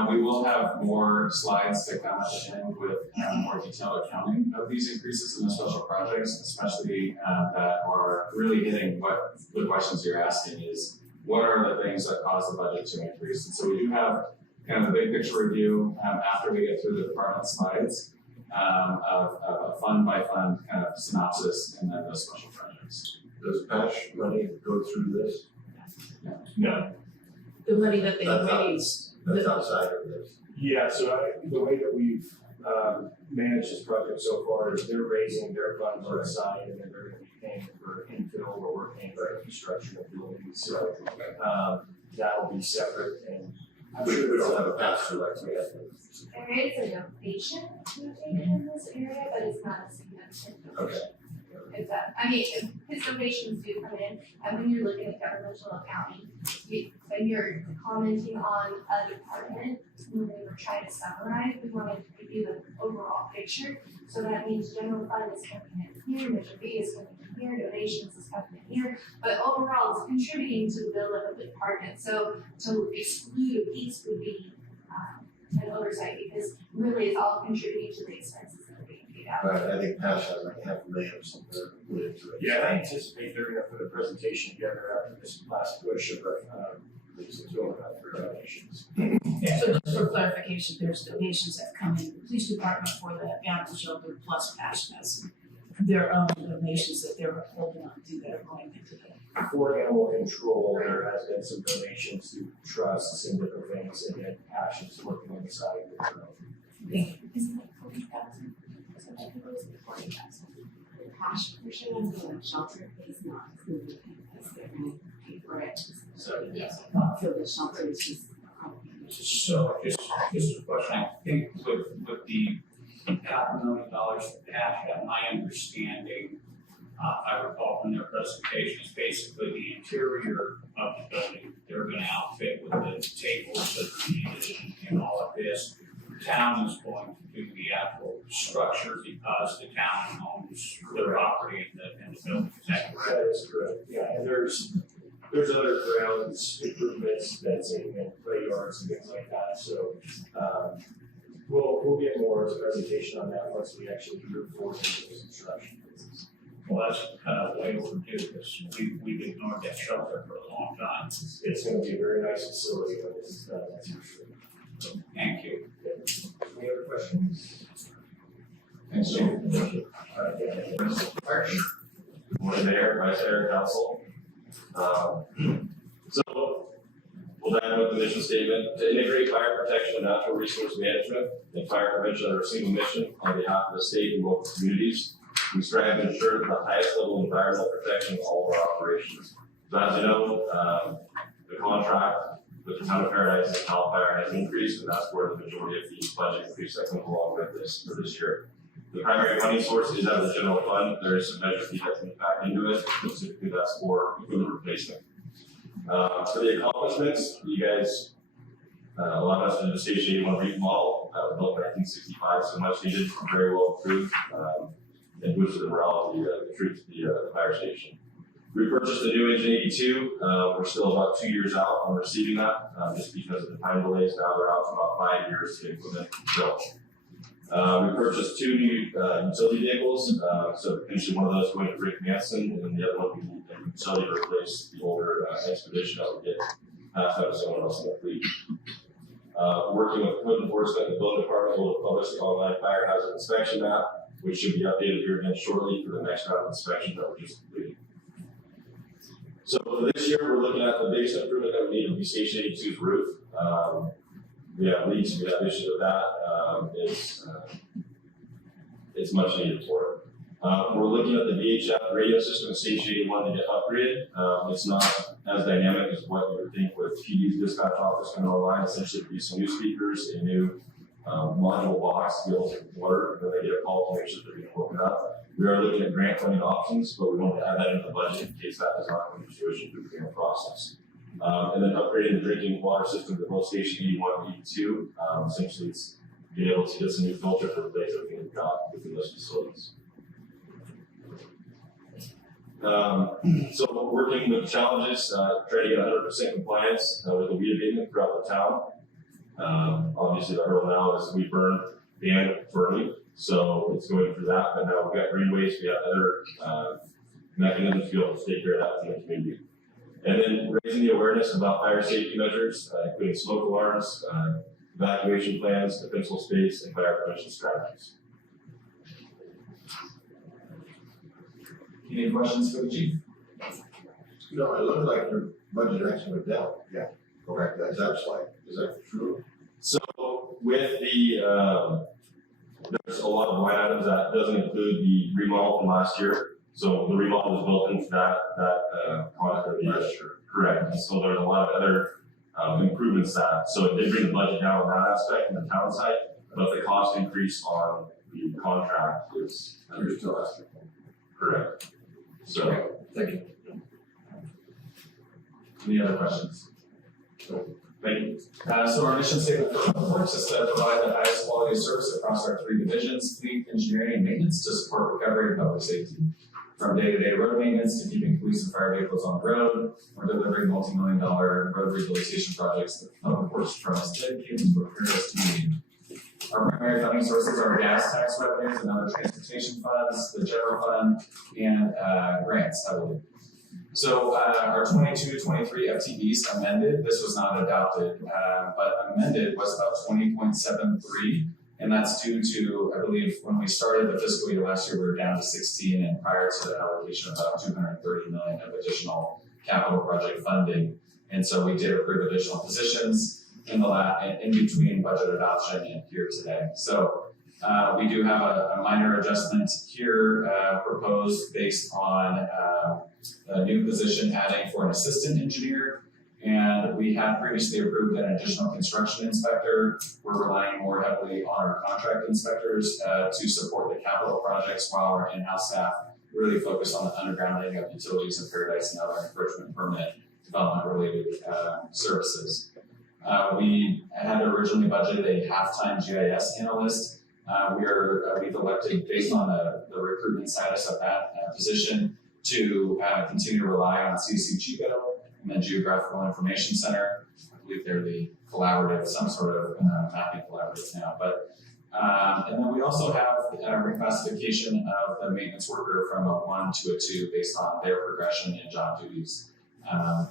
we will have more slides to come at the end with, more detailed accounting of these increases in the special projects, especially, that are really hitting what the questions you're asking is, what are the things that cause the budget to increase? And so we do have kind of a big picture review, after we get through the department slides, of a fund by fund kind of synopsis and then those special projects. Does PASH money go through this? No. The money that they That's not- raised, That's outside of this. Yeah, so the way that we've managed this project so far is they're raising their funds on the side, and then they're gonna be paying for infill, or we're paying for construction of buildings, so that'll be separate, and I'm We sure don't have a pass-through like we have. There is a donation notated in this area, but it's not a significant donation. Okay. It's I mean, because donations do come in, and when you're looking at governmental accounting, when you're commenting on a department, when we were trying to summarize, we wanted to give you the overall picture. So that means general fund is coming in here, Measure B is coming in here, donations is coming in here, but overall it's contributing to the bill of the department. So to exclude a piece would be an oversight, because really it's all contributing to the expenses that are being paid out. Right, I think Pat has like $500,000 or something put into it. Yeah, I anticipate they're gonna put a presentation together after this last push of, these two for donations. So just for clarification, there's donations that come in the police department for the animal shelter plus Ash has their own donations that they're holding on to that are going into the. For animal control, there has been some donations to trusts and different things, and then Ash's working on the side of their own. Thank you. Isn't it 40,000? So I think it was 40,000. The cash portion of the shelter is not included because they're gonna pay for it. So yes, so the shelter is just. So just a question, I think with the $500,000 for Ash, my understanding, I recall from their presentation, is basically the interior of the building, they're gonna outfit with the tables that are needed and all of this. The town is going to do the actual structure because the town owns the property in the building, is that correct? That is correct, yeah, and there's other grounds improvements, fencing and play yards and things like that, so, we'll get more as a presentation on that once we actually move forward into the construction phases. Well, that's kind of way overdue, because we've ignored that shelter for a long time. It's gonna be a very nice facility when it's done, that's for sure. Thank you. Any other questions? And so, Alright, yeah. Morning, Mayor, Vice Mayor, Council. So, we'll dive into the mission statement. To integrate fire protection and natural resource management and fire prevention are a single mission on behalf of the state and local communities. We strive to ensure the highest level of environmental protection in all of our operations. So as you know, the contract with the town of Paradise and CAL FIRE has increased, and that's where the majority of the budget increase that comes along with this for this year. The primary funding source is out of the general fund. There is some Measure B that comes back into it, specifically that's for equipment replacement. For the accomplishments, you guys allowed us to do the Station 81 remodel, built in 1965, so much needed, very well improved, and boosted the morale of the troops, the fire station. We purchased a new engine 82. We're still about 2 years out on receiving that, just because of the time delays. Now they're out for about 5 years to get equipment built. We purchased 2 new utility vehicles. So potentially one of those going to Rick Manson, and the other one we need a utility to replace the older Expedition that would get passed out to someone else in the fleet. Working with code enforcement and the building department, will publish the online fire hazard inspection map, which should be updated here again shortly for the next round of inspection that we just completed. So for this year, we're looking at the biggest improvement that we need would be Station 82's roof. We have leaks, we have issues with that. It's much needed for it. We're looking at the VHF radio system at Station 81 to get upgraded. It's not as dynamic as what you would think with PD's dispatch office coming online. Essentially, it'd be some new speakers, a new module box to be able to alert when they get a call to make sure they're being woken up. We are looking at grant funding options, but we won't add that into the budget in case that does not come to fruition through the grant process. And then upgrading the drinking water system to both Station 81 and 82. Essentially, it's being able to get some new filter to replace everything we've got within those facilities. So we're working with the challenges, trying to get 100% compliance with the weed abatement throughout the town. Obviously, the hurdle now is we burn and burning, so it's going through that. But now we've got green waste, we have other mechanisms to be able to take care of that in the community. And then raising the awareness about fire safety measures, including smoke alarms, evacuation plans, defensible space, and fire prevention strategies. Any questions for the chief? no, it looked like your budget actually went down. Yeah, correct, that's slide. Is that true? So with the, there's a lot of line items that doesn't include the remodel from last year. So the remodel was built into that contract last year. Correct. And so there's a lot of other improvements that, so it did bring the budget down on that aspect in the town side, but the cost increase on the contract is You're still asking. correct. So Thank you. Any other questions? Thank you. So our mission statement for Public Works is to provide the highest quality of service across our 3 divisions, fleet, engineering, and maintenance to support recovery and public safety. From day-to-day road maintenance to keeping police and fire vehicles on the road, we're delivering multi-million-dollar road rehabilitation projects that Public Works Trust dedicated to a peerless community. Our primary funding sources are gas tax revenues and other transportation funds, the general fund, and grants heavily. So our 22-23 FTEs amended, this was not adopted, but amended was about 20.73. And that's due to, I believe, when we started the fiscal year last year, we were down to 16, and prior to the allocation of about 230 million of additional capital project funding. And so we did approve additional positions in between budget adoption and here today. So we do have a minor adjustment here proposed based on a new position adding for an assistant engineer. And we had previously approved an additional construction inspector. We're relying more heavily on our contract inspectors to support the capital projects, while our in-house staff really focus on the undergrounding of utilities in Paradise and other encroachment permanent development related services. We had originally budgeted a half-time GIS analyst. We've elected, based on the recruitment status of that position, to continue to rely on CC Chico and then Geographical Information Center. I believe they're the collaborative, some sort of mapping collaborative now. But and then we also have a reclassification of the maintenance worker from a 1 to a 2 based on their progression in job duties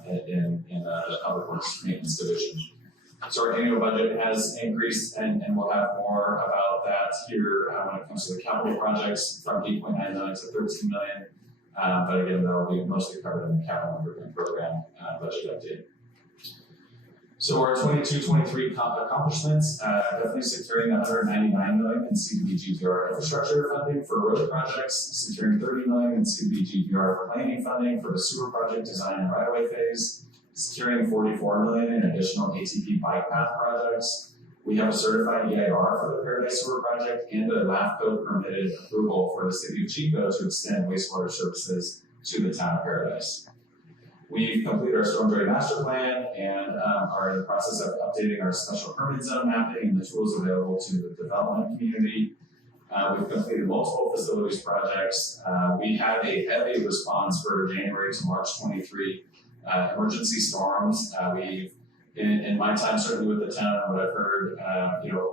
in the Public Works Maintenance Division. So our annual budget has increased, and we'll have more about that here when it comes to the capital projects, from 8.9 million to 13 million. But again, that'll be mostly covered in the capital improvement program budget update. So our 22-23 accomplishments, definitely securing 199 million in CDBG-DR infrastructure funding for road projects, securing 30 million in CDBG-DR planning funding for the sewer project design and right-of-way phase, securing 44 million in additional ATP bike path projects. We have a certified EIR for the Paradise Sewer project and a LAFCO permitted approval for the city of Chico to extend wastewater services to the town of Paradise. We've completed our storm drain master plan and are in the process of updating our special permit zone mapping and the tools available to the development community. We've completed multiple facilities projects. We had a heavy response for January to March 23 emergency storms. In my time, certainly with the town, what I've heard,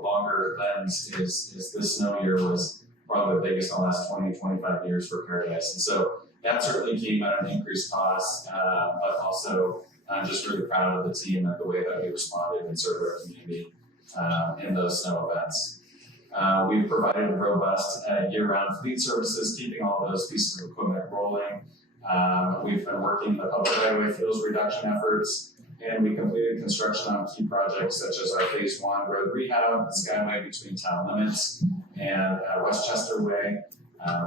longer lens is this snow year was probably the biggest in the last 20, 25 years for Paradise. And so that certainly came at an increased cost, but also I'm just really proud of the team and the way that we responded and served our community in those snow events. We've provided robust year-round fleet services, keeping all of those pieces of equipment rolling. We've been working the public right-of-way fuels reduction efforts, and we completed construction on key projects such as our Phase 1 road rehab, Skyway between town limits and Westchester Way,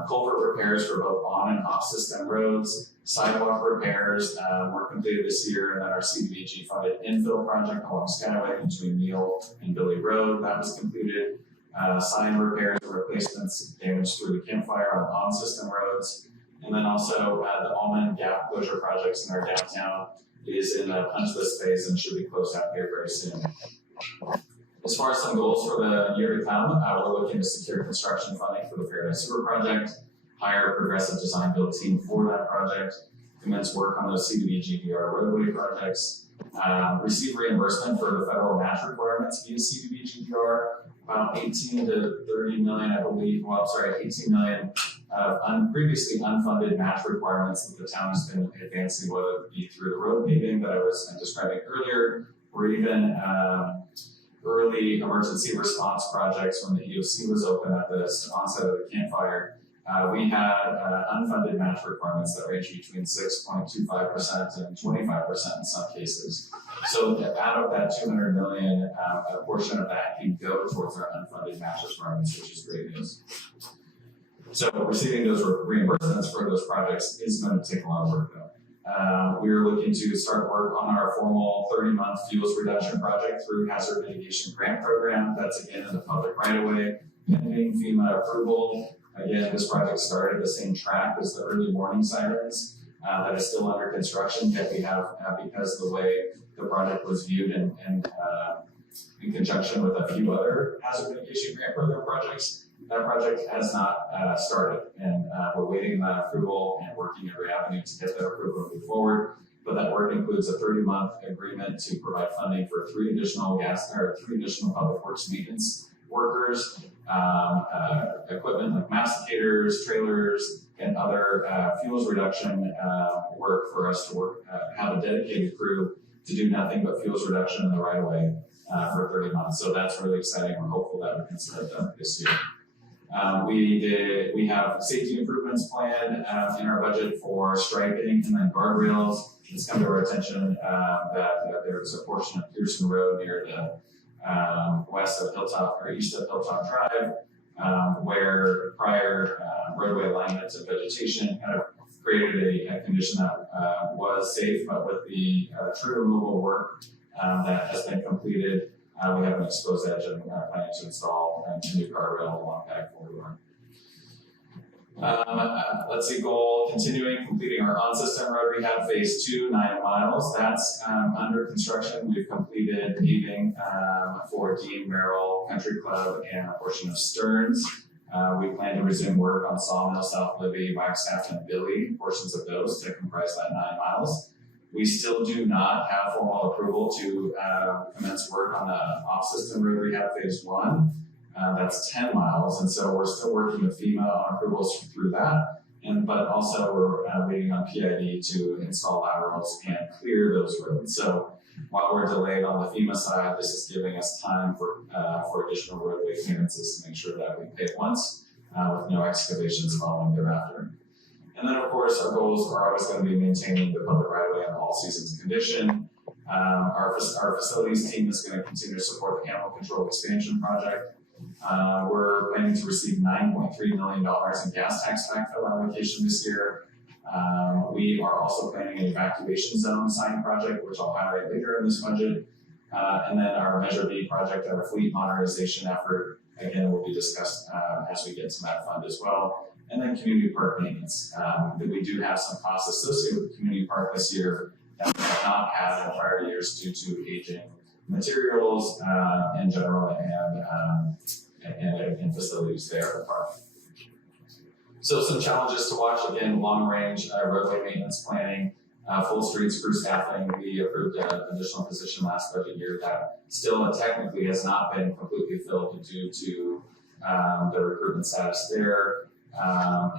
culvert repairs for both on and off system roads, sidewalk repairs were completed this year, and then our CDBG funded infill project along Skyway between Neal and Billy Road, that was completed. Sign repairs and replacements damaged through the campfire on system roads, and then also the Almond Gap closure projects in our downtown is in the punch list phase and should be closed out here very soon. As far as some goals for the year to come, we're looking to secure construction funding for the Paradise Sewer project, hire a progressive design build team for that project, commence work on those CDBG-DR roadway projects, receive reimbursement for the federal match requirements via CDBG-DR, about 18 to 30 million, I believe, 18 million of previously unfunded match requirements that the town has been advancing, whether it be through the road paving that I was describing earlier, or even early emergency response projects when the EOC was open at the onset of the campfire. We had unfunded match requirements that range between 6.25% and 25% in some cases. So out of that 200 million, a portion of that can go towards our unfunded match requirements, which is great news. So receiving those reimbursements for those projects is going to take a lot of work though. We are looking to start work on our formal 30-month fuels reduction project through Hazard Mitigation Grant Program. That's again in the public right-of-way, pending FEMA approval. Again, this project started the same track as the early warning sirens. that is still under construction, yet we have, because of the way the project was viewed and in conjunction with a few other hazard mitigation grant program projects, that project has not started, and we're waiting on that approval and working every avenue to get that approval and move forward. But that work includes a 30-month agreement to provide funding for three additional public works maintenance workers, equipment like masticators, trailers, and other fuels reduction work for us to work, have a dedicated crew to do nothing but fuels reduction in the right of way for 30 months. So that's really exciting. We're hopeful that we can start that this year. We have safety improvements planned in our budget for striping and then guardrails. It's come to our attention that there's a portion of Pearson Road near the west of Hilltop or east of Hilltop Drive where prior roadway alignments and vegetation kind of created a condition that was safe, but with the tree removal work that has been completed, we have an exposed edge and planning to install a new guardrail along that corridor. Let's see, goal, continuing completing our on-system road rehab phase 2, 9 miles. That's under construction. We've completed paving for Dean Merrill Country Club and a portion of Stearns. We plan to resume work on Sawmill, South Libby, Wagstaff, and Billy, portions of those to comprise that 9 miles. We still do not have formal approval to commence work on the off-system road rehab phase 1. That's 10 miles, and so we're still working with FEMA on approvals through that. But also we're waiting on PID to install laterals and clear those roads. So while we're delayed on the FEMA side, this is giving us time for additional roadway clearances to make sure that we pay once with no excavations following thereafter. And then, of course, our goals are always going to be maintaining the public right-of-way in all seasons condition. Our facilities team is going to continue to support the animal control expansion project. We're planning to receive $9.3 million in gas tax backfill allocation this year. We are also planning an evacuation zone sign project, which I'll highlight later in this budget. And then our Measure B project, our fleet modernization effort, again, will be discussed as we get to that fund as well. And then community park maintenance. We do have some costs associated with the community park this year that we have not had in prior years due to aging materials in general and facilities there at the park. So some challenges to watch, again, long range roadway maintenance planning, full streets crew staffing. We approved an additional position last budget year that still technically has not been completely filled due to the recruitment status there.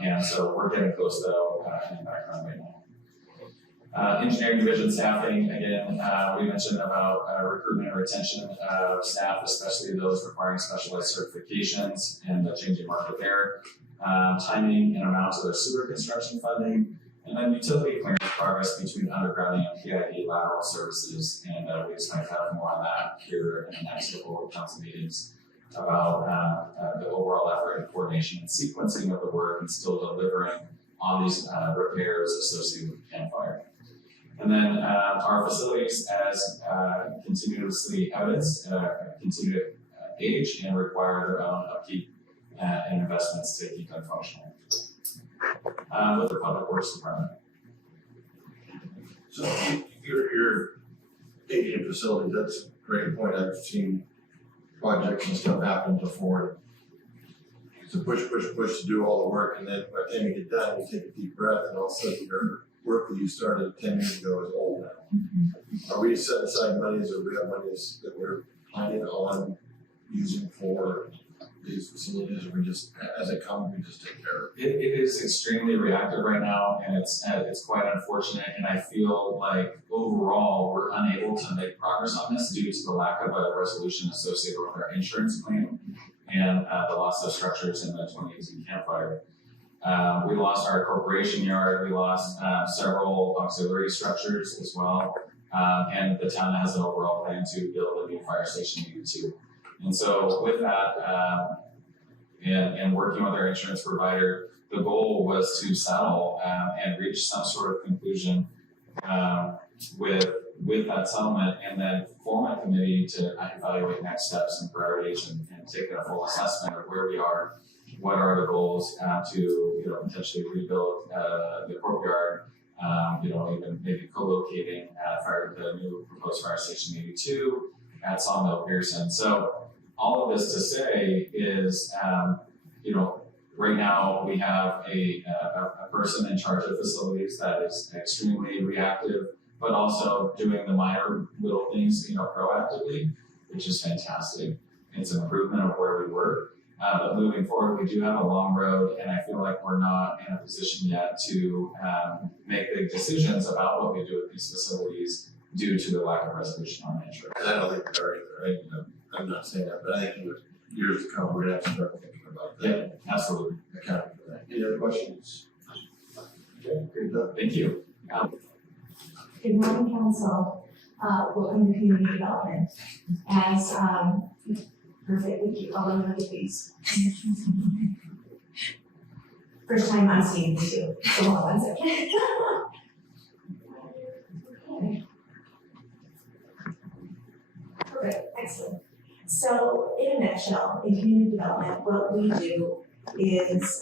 And so we're getting close though in the background right now. Engineering division staffing, again, we mentioned about recruitment and retention of staff, especially those requiring specialized certifications and the changing market there. Timing and amounts of their sewer construction funding, and then utility clearance progress between undergrounding and PID lateral services, and we expect to have more on that here in the next couple of council meetings about the overall effort and coordination and sequencing of the work and still delivering on these repairs associated with campfire. And then our facilities, as continuously evidenced, continue to age and require their own upkeep and investments to keep them functional with the Public Works Department. So your aging facilities, that's a great point. I've seen projects and stuff happen before. It's a push to do all the work, and then by the time you get done, you take a deep breath, and all of a sudden your work that you started 10 years ago is old now. Are we setting aside monies, or we have monies that we're planning on using for these facilities, or we just, as it comes, we just take care of it? It is extremely reactive right now, and it's quite unfortunate, and I feel like overall we're unable to make progress on this due to the lack of a resolution associated with our insurance claim and the loss of structures in the 2018 campfire. We lost our corporation yard, we lost several auxiliary structures as well, and the town has an overall plan to build a new fire station unit too. And so with that, and working with our insurance provider, the goal was to settle and reach some sort of conclusion with that settlement, and then form a committee to evaluate next steps and priorities and take a full assessment of where we are, what are the goals to potentially rebuild the courtyard, Even maybe co-locating the new proposed fire station 82 at Sawmill Pearson. So all of this to say is, right now we have a person in charge of facilities that is extremely reactive, but also doing the minor little things, proactively, which is fantastic. It's an improvement of where we were. But moving forward, we do have a long road, and I feel like we're not in a position yet to make big decisions about what we do with these facilities due to the lack of resolution on insurance. And I don't think we are either, right? I'm not saying that, but I think in the years to come, we're gonna have to start thinking about that. Yeah, absolutely. Accounting for that. Any other questions? Okay, great, done. Thank you. Good morning, council. Welcome to community development. As, perfect, thank you. I'll look at these. First time I'm seeing these too. So hold on one second. Okay. Perfect, excellent. So in a nutshell, in community development, what we do is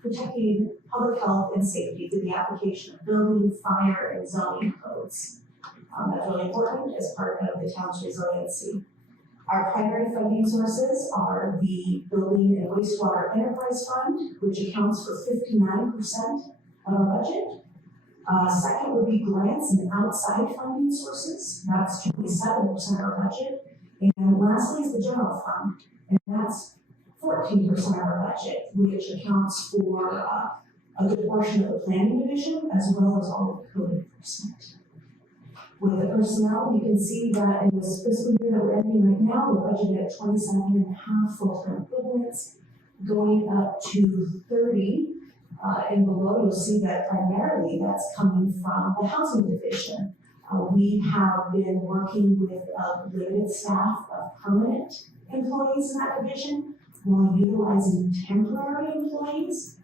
protecting public health and safety through the application of building, fire, and zoning codes. That's really important as part of the town's resiliency. Our primary funding sources are the Building and Wastewater Enterprise Fund, which accounts for 59% of our budget. Second would be grants and outside funding sources, that's 27% of our budget. And lastly is the general fund, and that's 14% of our budget, which accounts for a good portion of the planning division as well as all of the code enforcement. With the personnel, you can see that in this fiscal year that we're ending right now, we're budgeted at 27.5 full-time equivalents, going up to 30. And below, you'll see that primarily that's coming from the housing division. We have been working with a limited staff of permanent employees in that division while utilizing temporary employees.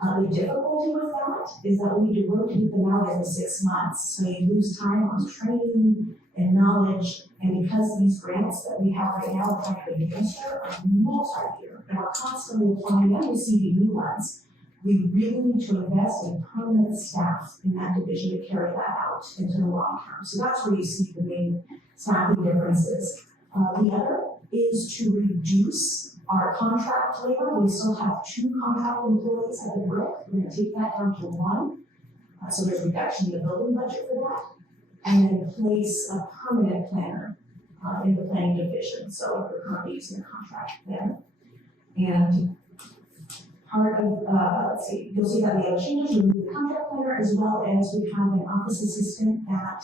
The difficulty with that is that we need to rotate them out every 6 months. So you lose time on training and knowledge. And because these grants that we have right now are trying to administer are multi-year and are constantly applying and receiving new ones, we really need to invest in permanent staff in that division to carry that out into the long term. So that's where you see the main staffing differences. The other is to reduce our contract labor. We still have 2 contract employees at the brick. We're going to take that down to 1. So there's a reduction in the building budget for that. And then place a permanent planner in the planning division. So we're currently using a contract there. And part of, you'll see that we have changes. We move the contract planner as well as we have an office assistant that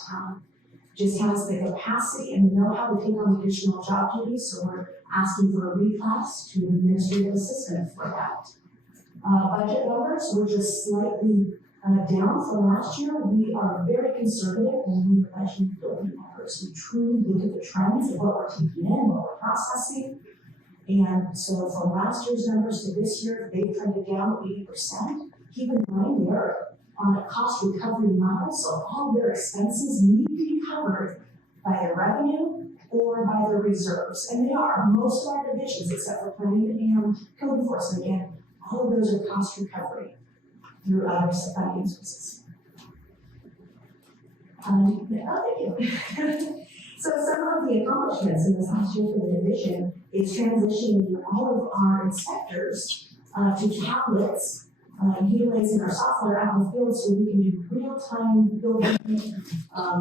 just has the capacity and the know-how to take on additional job duties. So we're asking for a reclass to an administrative assistant for that. Budget numbers, we're just slightly down from last year. We are very conservative when we budget building numbers. We truly look at the trends of what we're taking in, what we're processing. And so from last year's numbers to this year, they've trended down 80%. Keep in mind, they're on a cost recovery model, so all their expenses need to be covered by their revenue or by their reserves. And they are, most of our divisions, except for planning and code enforcement, again, all of those are cost recovery through other funding sources. Thank you. So some of the accomplishments in this last year for the division is transitioning all of our inspectors to tablets, utilizing our software out in the field so we can do real-time building,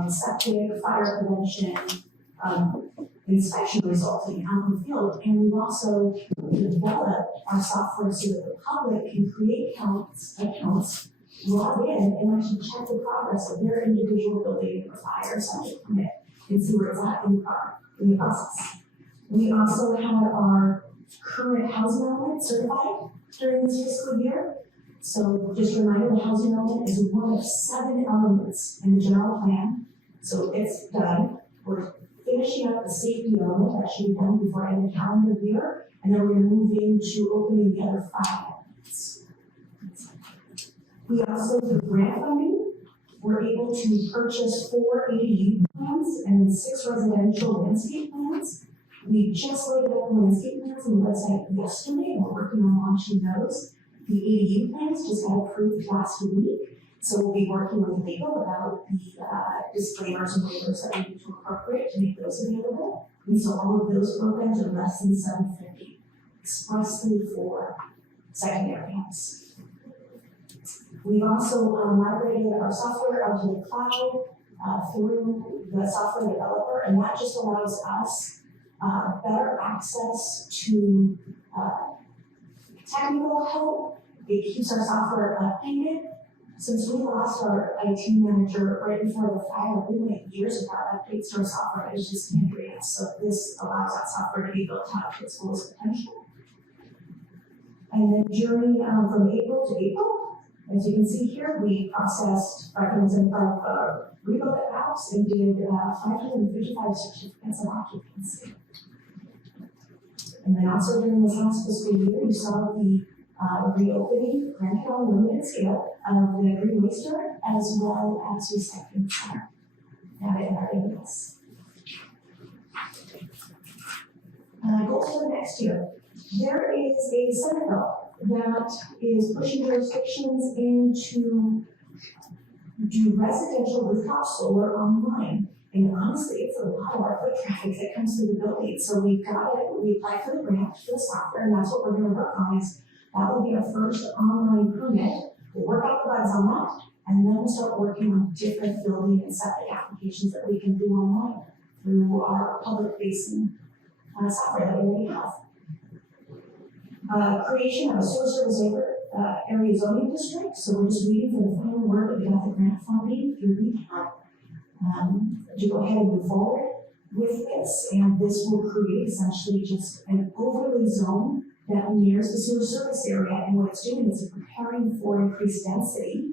septic, fire prevention, inspection resulting out in the field. And we've also developed our software so that the public can create accounts, log in, and actually check the progress of their individual building or fire septic permit and see where it's at in the process. We also had our current housing element certified during this fiscal year. So just a reminder, the housing element is one of 7 elements in the general plan. So it's done. We're finishing up the safety element that should be done before end of calendar year, and then we're going to move into opening the other 5 elements. We also, through grant funding, we're able to purchase 4 ADU plans and 6 residential landscape plans. We just loaded up the landscape plans on the website yesterday, and we're working on launching those. The ADU plans just got approved last week. So we'll be working with legal about the disclaimers and waivers that we need to incorporate to make those available. And so all of those programs are less than $750, expressly for secondary homes. We've also migrated our software onto the cloud through the software developer, and that just allows us better access to technical help. It keeps our software updated. Since we lost our IT manager right before the fire, we went years without updates to our software. It was just hindering us. So this allows that software to be built out to its fullest potential. And then journey from April to April, as you can see here, we processed 575 rebuilt apps and did 555 certificates of occupancy. And then also during this last fiscal year, you saw the reopening, granted on a limited scale, of the Green Waste Yard as well as recycling center. Now in our areas. Goals for the next year. There is a Senate bill that is pushing jurisdictions into do residential rooftop solar online. And honestly, it's a lot of our foot traffic that comes through the building. So we've got it, we applied for the grant for the software, and that's what we're gonna work on is that will be our first online permit. We'll work out the bugs on that, and then we'll start working on different building and septic applications that we can do online through our public facing software that we already have. Creation of a sewer service area zoning district, so we're just waiting for the final word that we got the grant funding through VPAC to go ahead and move forward with this, and this will create essentially just an overlay zone that mirrors the sewer service area, and what it's doing is it's preparing for increased density.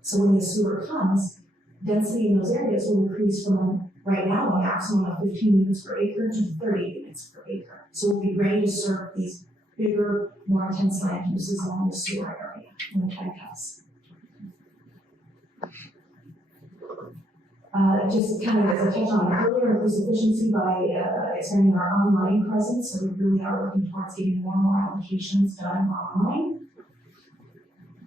So when the sewer comes, density in those areas will increase from right now a maximum of 15 units per acre to 30 units per acre. So we'll be ready to serve these bigger, more intense land uses along the sewer area when the time comes. Just kind of as I touched on earlier, increase efficiency by expanding our online presence. So we really are working towards getting more and more applications done online.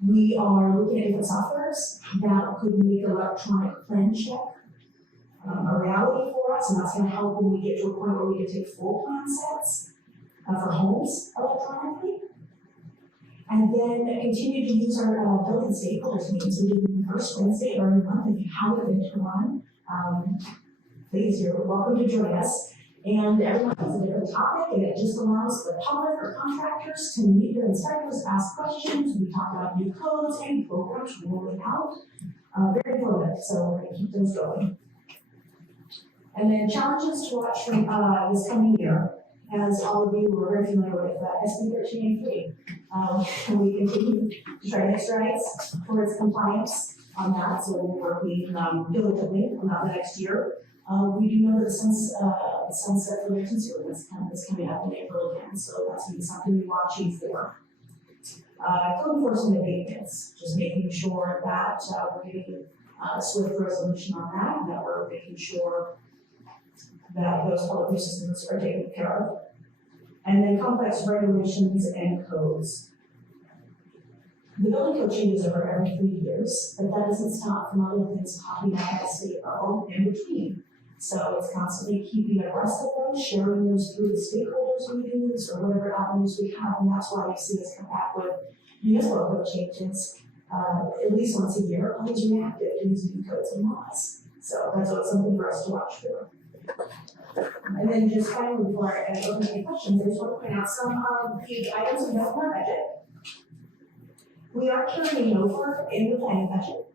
We are looking at different softwares that could make electronic plan check a reality for us, and that's going to help when we get to a point where we can take full plan sets for homes electronically. And then continue to use our building stakeholders meetings. We do the first Wednesday of every month. If you haven't been to one, please, you're welcome to join us. And everyone has a different topic, and it just allows the public or contractors to meet their inspectors, ask questions. We talk about new codes and programs rolling out. Very informative, so we're going to keep those going. And then challenges to watch from this coming year. As all of you are very familiar with SB 1383. We continue to try to make strides towards compliance on that, so we're working diligently on that the next year. We do know that the sunset for emergency ordinance is coming up in April again, so that's going to be something we're watching for. Code enforcement abatements, just making sure that we're getting a swift resolution on that, and that we're making sure that those public nuisances are taken care of. And then complex regulations and codes. The building code changes over every 3 years, but that doesn't stop from other things popping up at the state level in between. So it's constantly keeping abreast of those, sharing those through the stakeholders meetings or whatever avenues we have, and that's why you see us come back with municipal code changes at least once a year, always reactive to these new codes and laws. So that's something for us to watch for. And then just finally, before I open any questions, I just want to point out some of the items we have in our budget. We are carrying over in the planning budget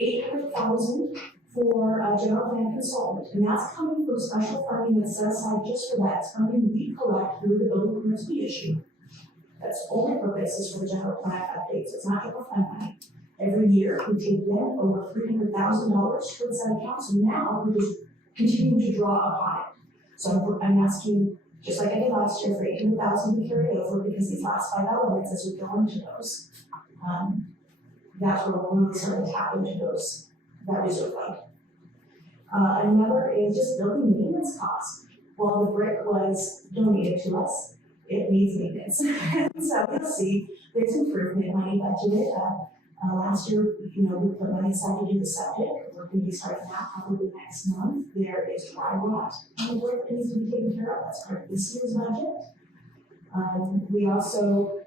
$800,000 for a general plan consultant, and that's coming from special funding that's set aside just for that. It's funding we collect through the building permits we issue. That's only purpose is for the general plan updates. It's not general plan money. Every year we take in over $300,000 towards that account, so now we're just continuing to draw upon it. So I'm asking, just like I did last year, for $800,000 to be carried over because these last 5 elements, as we go into those, that's where we'll really start to tap into that reserve fund. Another is just building maintenance costs. While the brick was donated to us, it needs maintenance. So you'll see there's improvement money budgeted Last year, we put money aside to do the septic, we're gonna be starting that probably next month. There is dry rot on the work that needs to be taken care of, that's part of this year's budget. We also,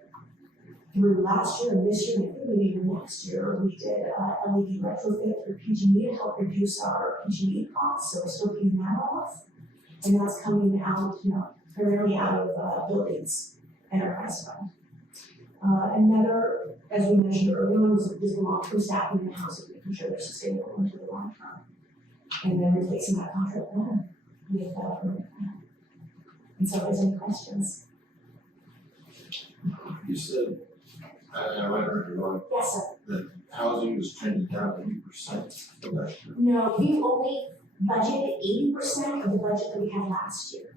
through last year and this year, and I think maybe even next year, we did LED retrofit through PG&E to help reduce our PG&E costs, so we're still paying that off. And that's coming out, primarily out of buildings enterprise fund. Another, as we mentioned earlier, was the long-term staffing in the house and making sure they're sustainable into the long term. And then replacing that contract plan with permanent plan. And so if there's any questions. You said, I went over to one, Yes, sir. that housing was trending down 80% last year. No, we only budgeted 80% of the budget that we had last year.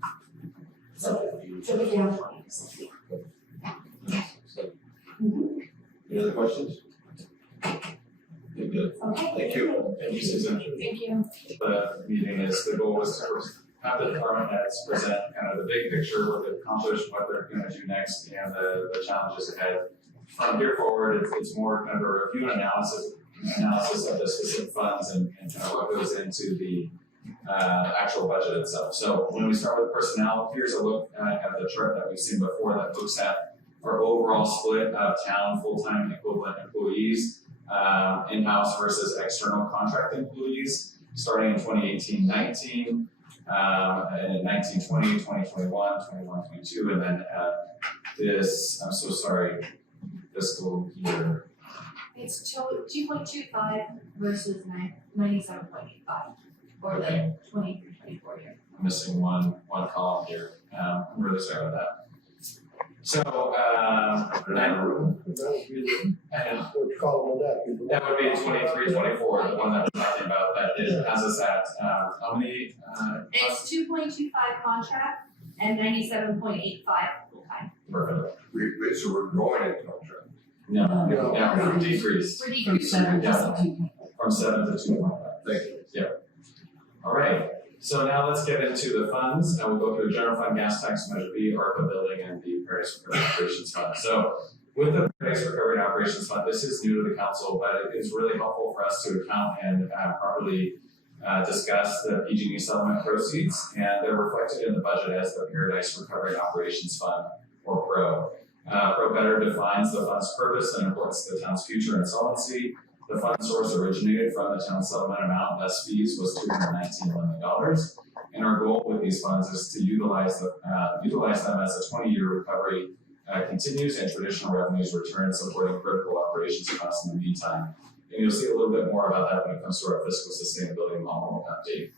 So we're down 20%. Any other questions? Okay, good. Okay. Thank you. Thank you, Susan. Thank you. The meeting is, the goal was to have the department heads present kind of the big picture, what they've accomplished, what they're gonna do next, and the challenges ahead. From here forward, it's more kind of a review and analysis of the specific funds and kind of what goes into the actual budget itself. So when we start with personnel, here's a look at the chart that we've seen before that looks at our overall split of town full-time equivalent employees, in-house versus external contract employees, starting in 2018-19, and in 19-20, 2021, 21-22, and then this, I'm so sorry, fiscal year. It's 2.25 versus 97.85 for the 23-24 year. I'm missing one column here. I'm really sorry about that. So, That would be the, and what column would that be? that would be 23-24, the one that we're talking about, that has us at, how many, It's 2.25 contract and 97.85 full-time. perfect. Wait, so we're growing in contract. No, No. no, decreased We're From decreasing. 7 to Yeah. 2. from 7 to 2.5. Thank you. All right, so now let's get into the funds, and we'll go through general fund, gas tax, measure B, ARPA building, and the Paradise Recovery Operations Fund. So with the Paradise Recovery and Operations Fund, this is new to the council, but it is really helpful for us to account and properly discuss the PG&E settlement proceeds, and they're reflected in the budget as the Paradise Recovery and Operations Fund, or PRO. PRO better defines the fund's purpose and importance to the town's future and solvency. The fund source originated from the town's settlement amount less fees was $219 million. And our goal with these funds is to utilize them as a 20-year recovery continues and traditional revenues return, supporting critical operations costs in the meantime. And you'll see a little bit more about that when it comes to our fiscal sustainability model update.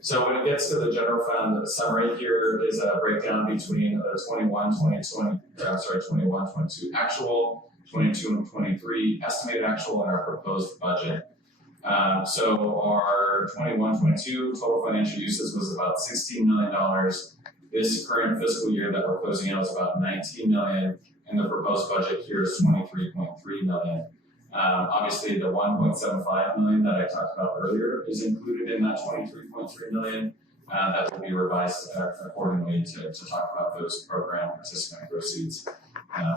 So when it gets to the general fund, the summary here is a breakdown between the 21-22 actual, 22 and 23 estimated actual, and our proposed budget. So our 21-22 total financial uses was about $16 million. This current fiscal year that we're closing out is about $19 million, and the proposed budget here is $23.3 million. Obviously, the $1.75 million that I talked about earlier is included in that $23.3 million. That will be revised accordingly to talk about those program participant proceeds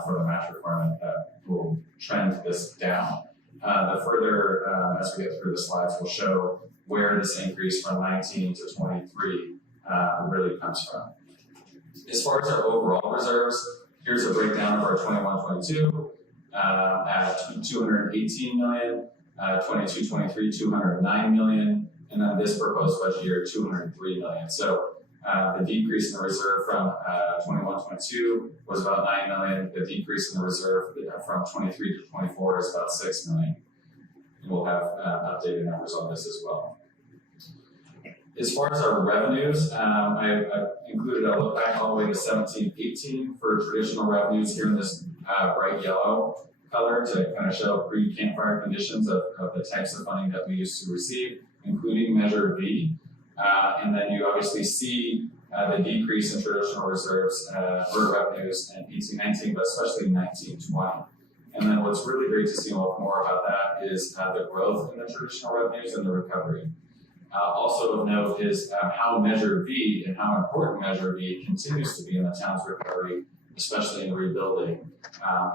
for the match requirement that will trend this down. The further, as we get through the slides, will show where this increase from 19 to 23 really comes from. As far as our overall reserves, here's a breakdown of our 21-22 at $218 million, 22-23, $209 million, and then this proposed budget year, $203 million. So the decrease in the reserve from 21-22 was about $9 million. The decrease in the reserve from 23 to 24 is about $6 million. And we'll have updated numbers on this as well. As far as our revenues, I included a look back all the way to 17-18 for traditional revenues here in this bright yellow color to kind of show pre-campfire conditions of the types of funding that we used to receive, including Measure B. And then you obviously see the decrease in traditional reserves or revenues in 18-19, but especially 19-20. And then what's really great to see a lot more about that is the growth in the traditional revenues and the recovery. Also of note is how Measure B and how important Measure B continues to be in the town's recovery especially in rebuilding,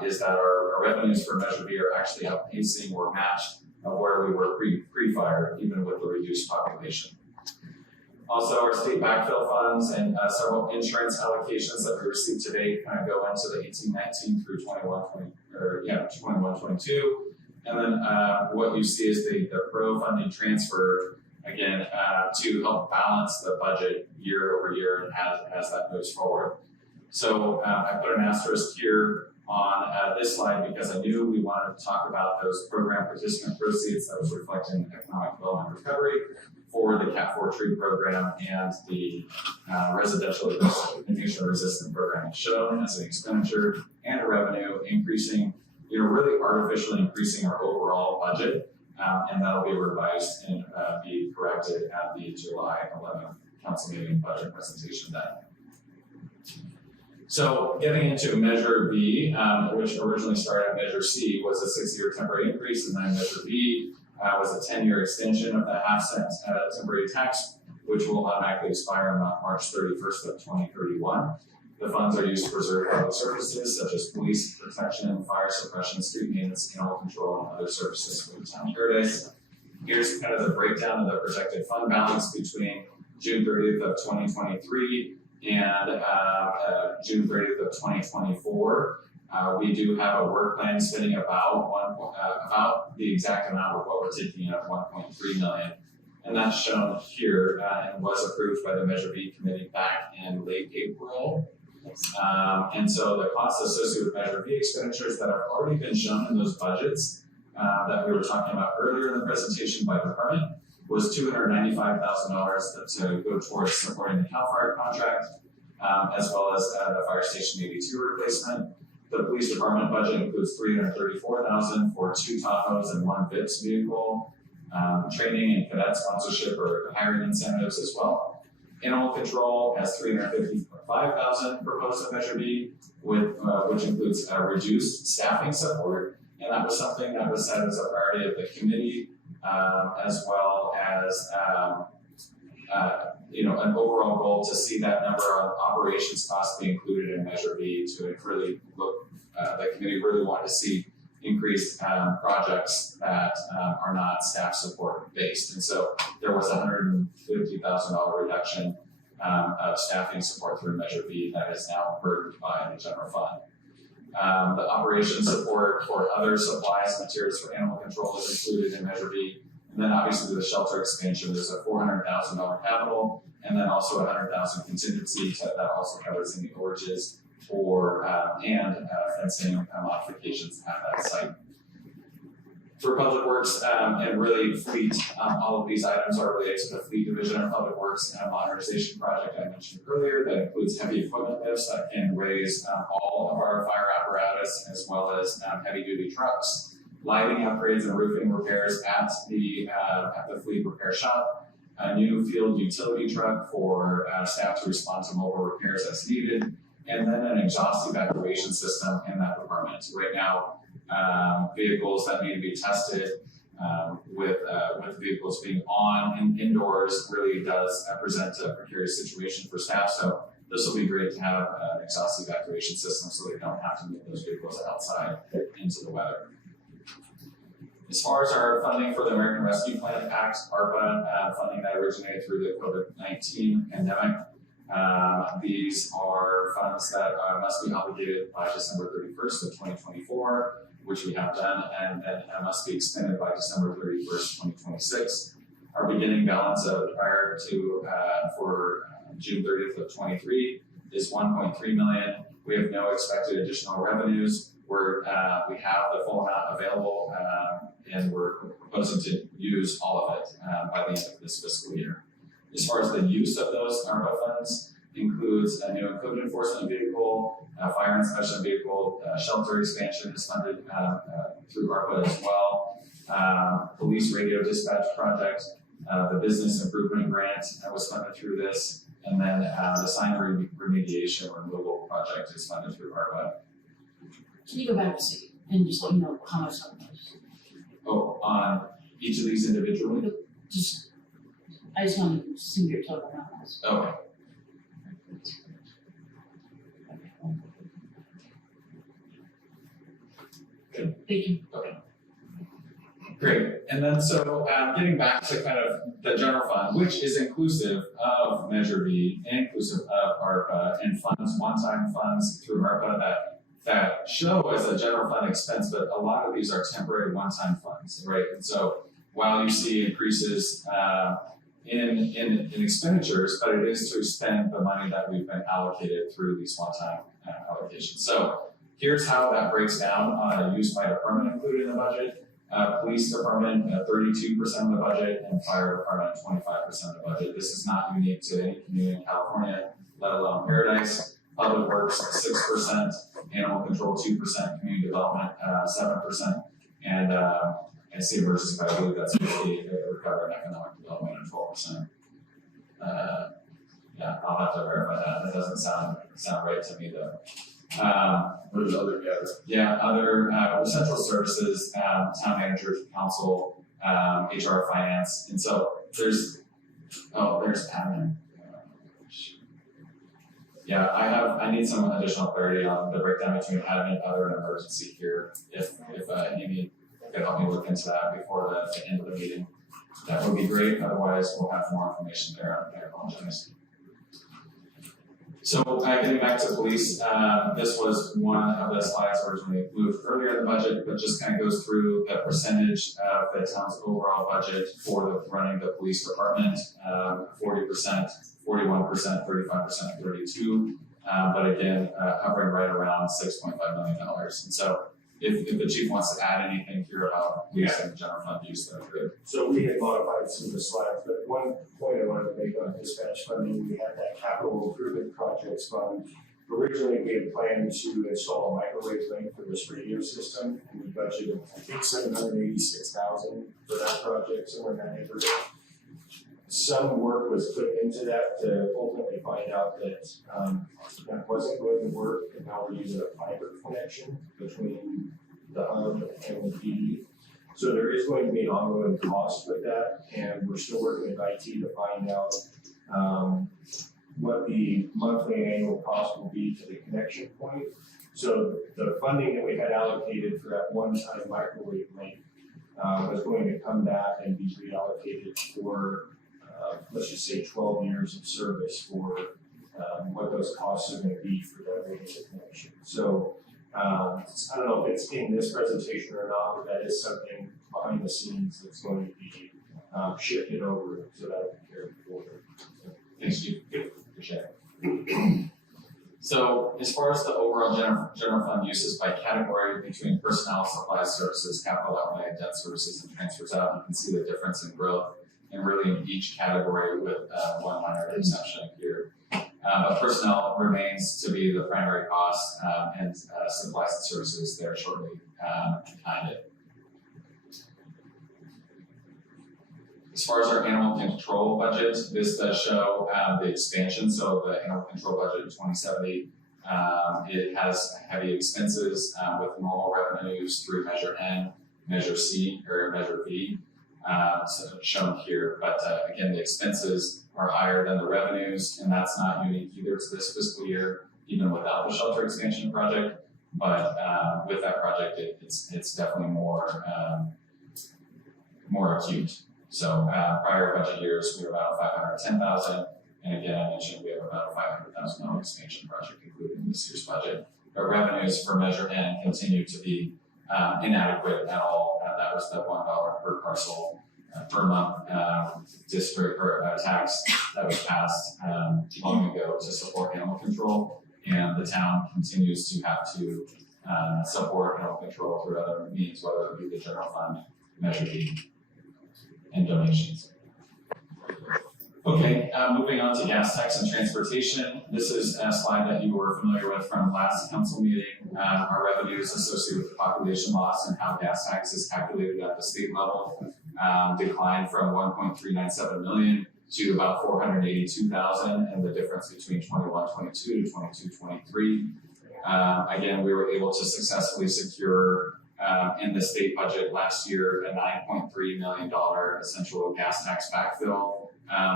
is that our revenues for Measure B are actually outpacing or matched of where we were pre-fire, even with the reduced population. Also, our state backfill funds and several insurance allocations that we received today kind of go into the 18-19 through 21-22. And then what you see is the pro funding transfer, again, to help balance the budget year over year and as that moves forward. So I put an asterisk here on this slide because I knew we wanted to talk about those program participant proceeds that was reflecting economic development recovery for the CAT 4 tree program and the residential eviction resistant program, shown as an expenditure and a revenue increasing, really artificially increasing our overall budget, and that'll be revised and be corrected at the July 11th council meeting budget presentation then. So getting into Measure B, which originally started at Measure C, was a 6-year temporary increase, and then Measure B was a 10-year extension of the half-cent temporary tax, which will automatically expire on March 31st of 2031. The funds are used to preserve public services such as police protection, fire suppression, street maintenance, animal control, and other services for the town of Paradise. Here's kind of the breakdown of the projected fund balance between June 30th of 2023 and June 30th of 2024. We do have a work plan spending about the exact amount of what we're taking in of 1.3 million. And that's shown here and was approved by the Measure B committee back in late April. And so the costs associated with Measure B expenditures that have already been shown in those budgets that we were talking about earlier in the presentation by department was $295,000 to go towards supporting the CAL FIRE contract, as well as the Fire Station 82 replacement. The police department budget includes $334,000 for 2 Tahoes and 1 VIPS vehicle, training and cadet sponsorship or hiring incentives as well. Animal control has $355,000 proposed in Measure B, which includes reduced staffing support, and that was something that was set as a priority of the committee, as well as an overall goal to see that number of operations costs be included in Measure B to really look. The committee really wanted to see increased projects that are not staff support based, and so there was a $150,000 reduction of staffing support through Measure B that is now burdened by the general fund. The operations support for other supplies, materials for animal control is included in Measure B. And then obviously the shelter expansion, there's a $400,000 capital, and then also a $100,000 contingency that also covers any overages for and fencing modifications at that site. For Public Works and really fleet, all of these items are related to the fleet division of Public Works and a modernization project I mentioned earlier that includes heavy equipment lifts that can raise all of our fire apparatus as well as heavy duty trucks. Lighting upgrades and roofing repairs at the fleet repair shop, a new field utility truck for staff to respond to mobile repairs as needed, and then an exhaust evacuation system in that department. Right now, vehicles that need to be tested with vehicles being on and indoors really does present a precarious situation for staff. So this will be great to have an exhaust evacuation system so they don't have to move those vehicles outside into the weather. As far as our funding for the American Rescue Plan Act, ARPA, funding that originated through the COVID-19 pandemic, these are funds that must be obligated by December 31st of 2024, which we have done, and then must be expended by December 31st, 2026. Our beginning balance prior to for June 30th of 23 is 1.3 million. We have no expected additional revenues. We have the full amount available, and we're proposing to use all of it by the end of this fiscal year. As far as the use of those ARPA funds, includes a new COVID enforcement vehicle, a fire inspection vehicle, shelter expansion is funded through ARPA as well, police radio dispatch project, the business improvement grant that was funded through this, and then the sign remediation removal project is funded through ARPA. Can you go back and just let me know how much that was? Oh, on each of these individually? I just want to see your total amounts. Okay. Thank you. Great, and then so getting back to kind of the general fund, which is inclusive of Measure B, and inclusive of ARPA and funds, one-time funds through ARPA that show as a general fund expense, but a lot of these are temporary one-time funds, right? And so while you see increases in expenditures, but it is to spend the money that we've been allocated through these one-time allocations. So here's how that breaks down on a use by department included in the budget. Police department, 32% of the budget, and fire department, 25% of the budget. This is not unique to any community in California, let alone Paradise. Public Works, 6%, animal control, 2%, community development, 7%, and state emergency, I believe that's 50, recovery and economic development, and 12%. Yeah, I'll have to verify that. That doesn't sound right to me though. What is other category? Yeah, other central services, town manager, council, HR, finance, and so there's admin. Yeah, I need some additional clarity on the breakdown between admin, other, and emergency here. If Amy could help me look into that before the end of the meeting, that would be great. Otherwise, we'll have more information there. I apologize. So getting back to police, this was one of the slides originally moved earlier in the budget, but just kind of goes through the percentage of the town's overall budget for running the police department, 40%, 41%, 35%, 32%, but again, hovering right around $6.5 million. And so if the chief wants to add anything here about police and general fund use, that's good. So we had modified some of the slides, but one point I wanted to make on dispatch funding, we had that capital improvement projects fund. Originally, we had planned to install a microwave link for this radio system, and we budgeted, I think, $786,000 for that project, somewhere in that neighborhood. Some work was put into that to ultimately find out that that wasn't going to work, and now we're using a fiber connection between the hub and the PD. So there is going to be an ongoing cost with that, and we're still working with IT to find out what the monthly and annual cost will be to the connection point. So the funding that we had allocated for that one-time microwave link was going to come back and be reallocated for let's just say 12 years of service for what those costs are going to be for that radio connection. So I don't know if it's in this presentation or not, but that is something behind the scenes that's going to be shifted over so that will be carried forward. Thanks, Chief. Appreciate it. So as far as the overall general fund uses by category between personnel, supplies, services, capital outlay, debt services, and transfers out, you can see the difference in growth. And really in each category with one minor exception here. But personnel remains to be the primary cost and supplies and services there shortly behind it. As far as our animal control budget, this does show the expansion. So the animal control budget in 2070, it has heavy expenses with normal revenues through Measure N, Measure C, or Measure V. So shown here, but again, the expenses are higher than the revenues, and that's not unique either to this fiscal year, even without the shelter expansion project. But with that project, it's definitely more acute. So prior budget years, we were about $510,000, and again, I mentioned we have about a $500,000 expansion project included in this year's budget. But revenues for Measure N continue to be inadequate at all. That was the $1 per parcel per month district or tax that was passed long ago to support animal control, and the town continues to have to support animal control through other means, whether it be the general fund, Measure B, and donations. Okay, moving on to gas tax and transportation. This is a slide that you were familiar with from last council meeting. Our revenues associated with the population loss and how gas tax is calculated at the state level declined from 1.397 million to about 482,000, and the difference between 21-22 to 22-23. Again, we were able to successfully secure in the state budget last year a $9.3 million essential gas tax backfill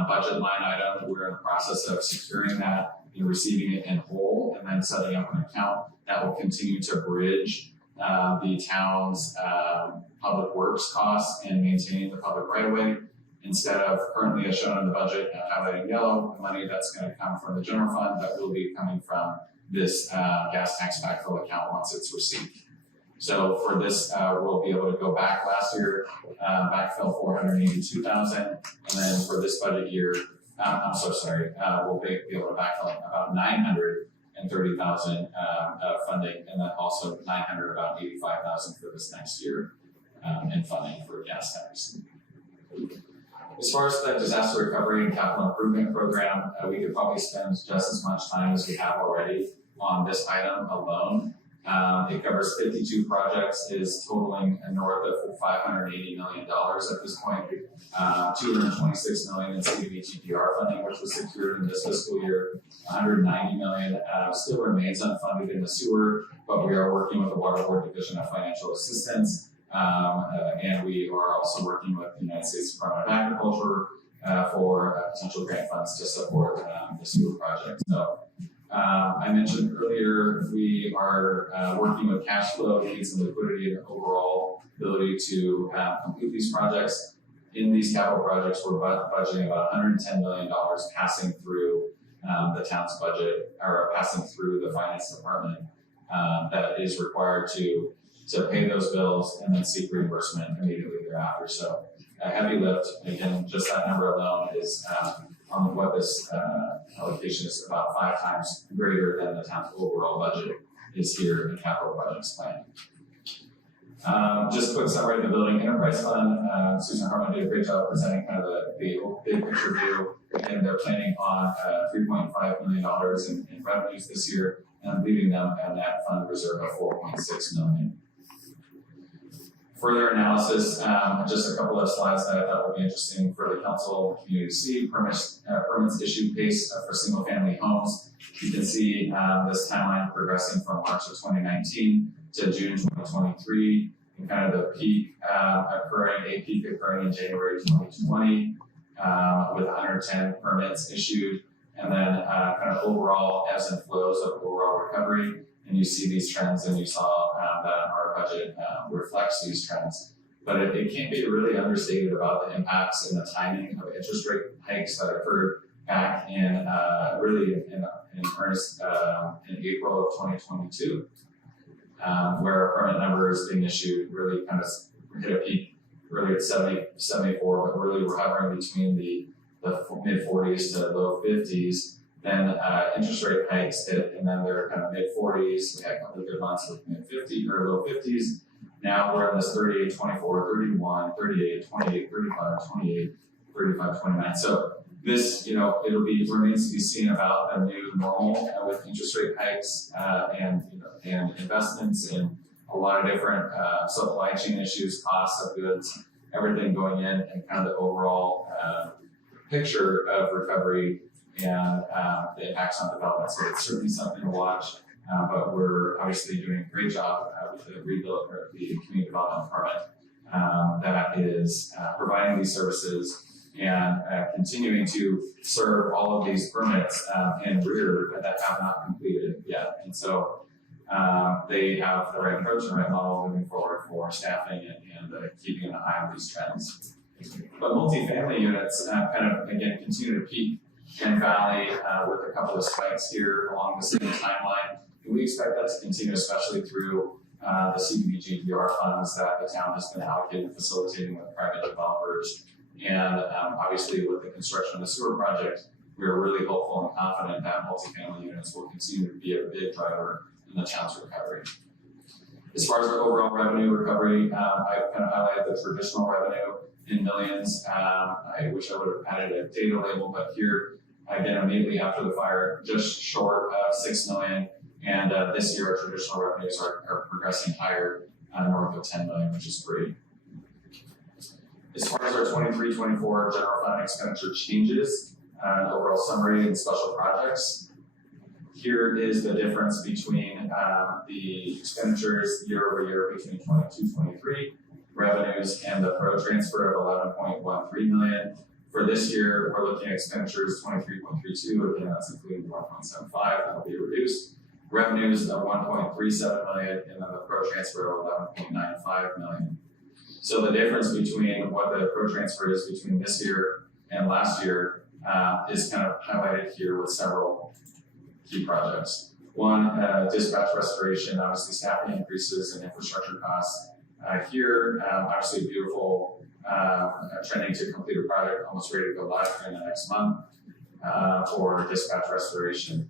budget line item. We're in the process of securing that and receiving it in whole, and then setting up an account that will continue to bridge the town's public works costs and maintaining the public right of way. Instead of currently as shown in the budget, highlighted in yellow, the money that's going to come from the general fund that will be coming from this gas tax backfill account once it's received. So for this, we'll be able to go back last year, backfill 482,000, and then for this budget year, we'll be able to backfill about 930,000 funding, and then also 900 about 85,000 for this next year in funding for gas tax. As far as the disaster recovery and capital improvement program, we could probably spend just as much time as we have already on this item alone. It covers 52 projects, is totaling north of $580 million at this point. $226 million in CDBG-DR funding, which was secured in this fiscal year. $190 million still remains unfunded in the sewer, but we are working with the Water Board Division of Financial Assistance, and we are also working with the United States Department of Agriculture for potential grant funds to support the sewer project. So. I mentioned earlier, we are working with cash flow needs and liquidity and overall ability to complete these projects. In these capital projects, we're budgeting about $110 million passing through the town's budget, or passing through the finance department that is required to pay those bills and then seek reimbursement immediately thereafter. So a heavy lift. Again, just that number alone is on what this allocation is about 5 times greater than the town's overall budget is here in capital projects plan. Just a quick summary of the Building Enterprise Fund. Susan Harmon did a great job presenting kind of the big picture view. Again, they're planning on $3.5 million in revenues this year and leaving them a net fund reserve of $4.6 million. Further analysis, just a couple of slides that I thought would be interesting for the council and community to see. Permits issued pace for single family homes. You can see this timeline progressing from March of 2019 to June 2023, and kind of the peak occurring in January 2020 with 110 permits issued, and then kind of overall ebbs and flows of overall recovery. And you see these trends, and you saw that our budget reflects these trends. But it can't be really understated about the impacts and the timing of interest rate hikes that occurred back in really in earnest in April of 2022, where our permit numbers being issued really kind of hit a peak really at 74, but really we're hovering between the mid 40s to low 50s. Then interest rate hikes hit, and then they're kind of mid 40s. We had a couple of good months with mid 50s or low 50s. Now we're in this 38, 24, 31, 38, 28, 35, 28, 35, 29. So this, remains to be seen about a new normal with interest rate hikes and investments in a lot of different supply chain issues, costs of goods, everything going in, and kind of the overall picture of recovery and the impacts on development. So it's certainly something to watch, but we're obviously doing a great job with the rebuild or the community development department that is providing these services and continuing to serve all of these permits in rear that have not completed yet. And so they have the right approach and the right model moving forward for staffing and keeping an eye on these trends. But multifamily units kind of, again, continue to peak in Valley with a couple of spikes here along the same timeline. And we expect that to continue, especially through the CDBG-DR funds that the town has been allocated facilitating with private developers. And obviously with the construction of the sewer project, we are really hopeful and confident that multifamily units will continue to be a big driver in the town's recovery. As far as our overall revenue recovery, I've kind of highlighted the traditional revenue in millions. I wish I would have added a data label, but here, again, immediately after the fire, just short of 6 million. And this year, our traditional revenues are progressing higher, north of 10 million, which is great. As far as our 23-24 general fund expenditure changes, overall summary and special projects, here is the difference between the expenditures year over year between 22-23, revenues, and the pro transfer of 11.13 million. For this year, we're looking at expenditures 23.32. Again, that's including 1.75. That'll be reduced. revenues of 1.37 million, and then the pro transfer of 11.95 million. So the difference between what the pro transfer is between this year and last year is kind of highlighted here with several key projects. One, dispatch restoration, obviously staffing increases and infrastructure costs. Here, obviously a beautiful trending to complete a project almost ready to go live in the next month for dispatch restoration.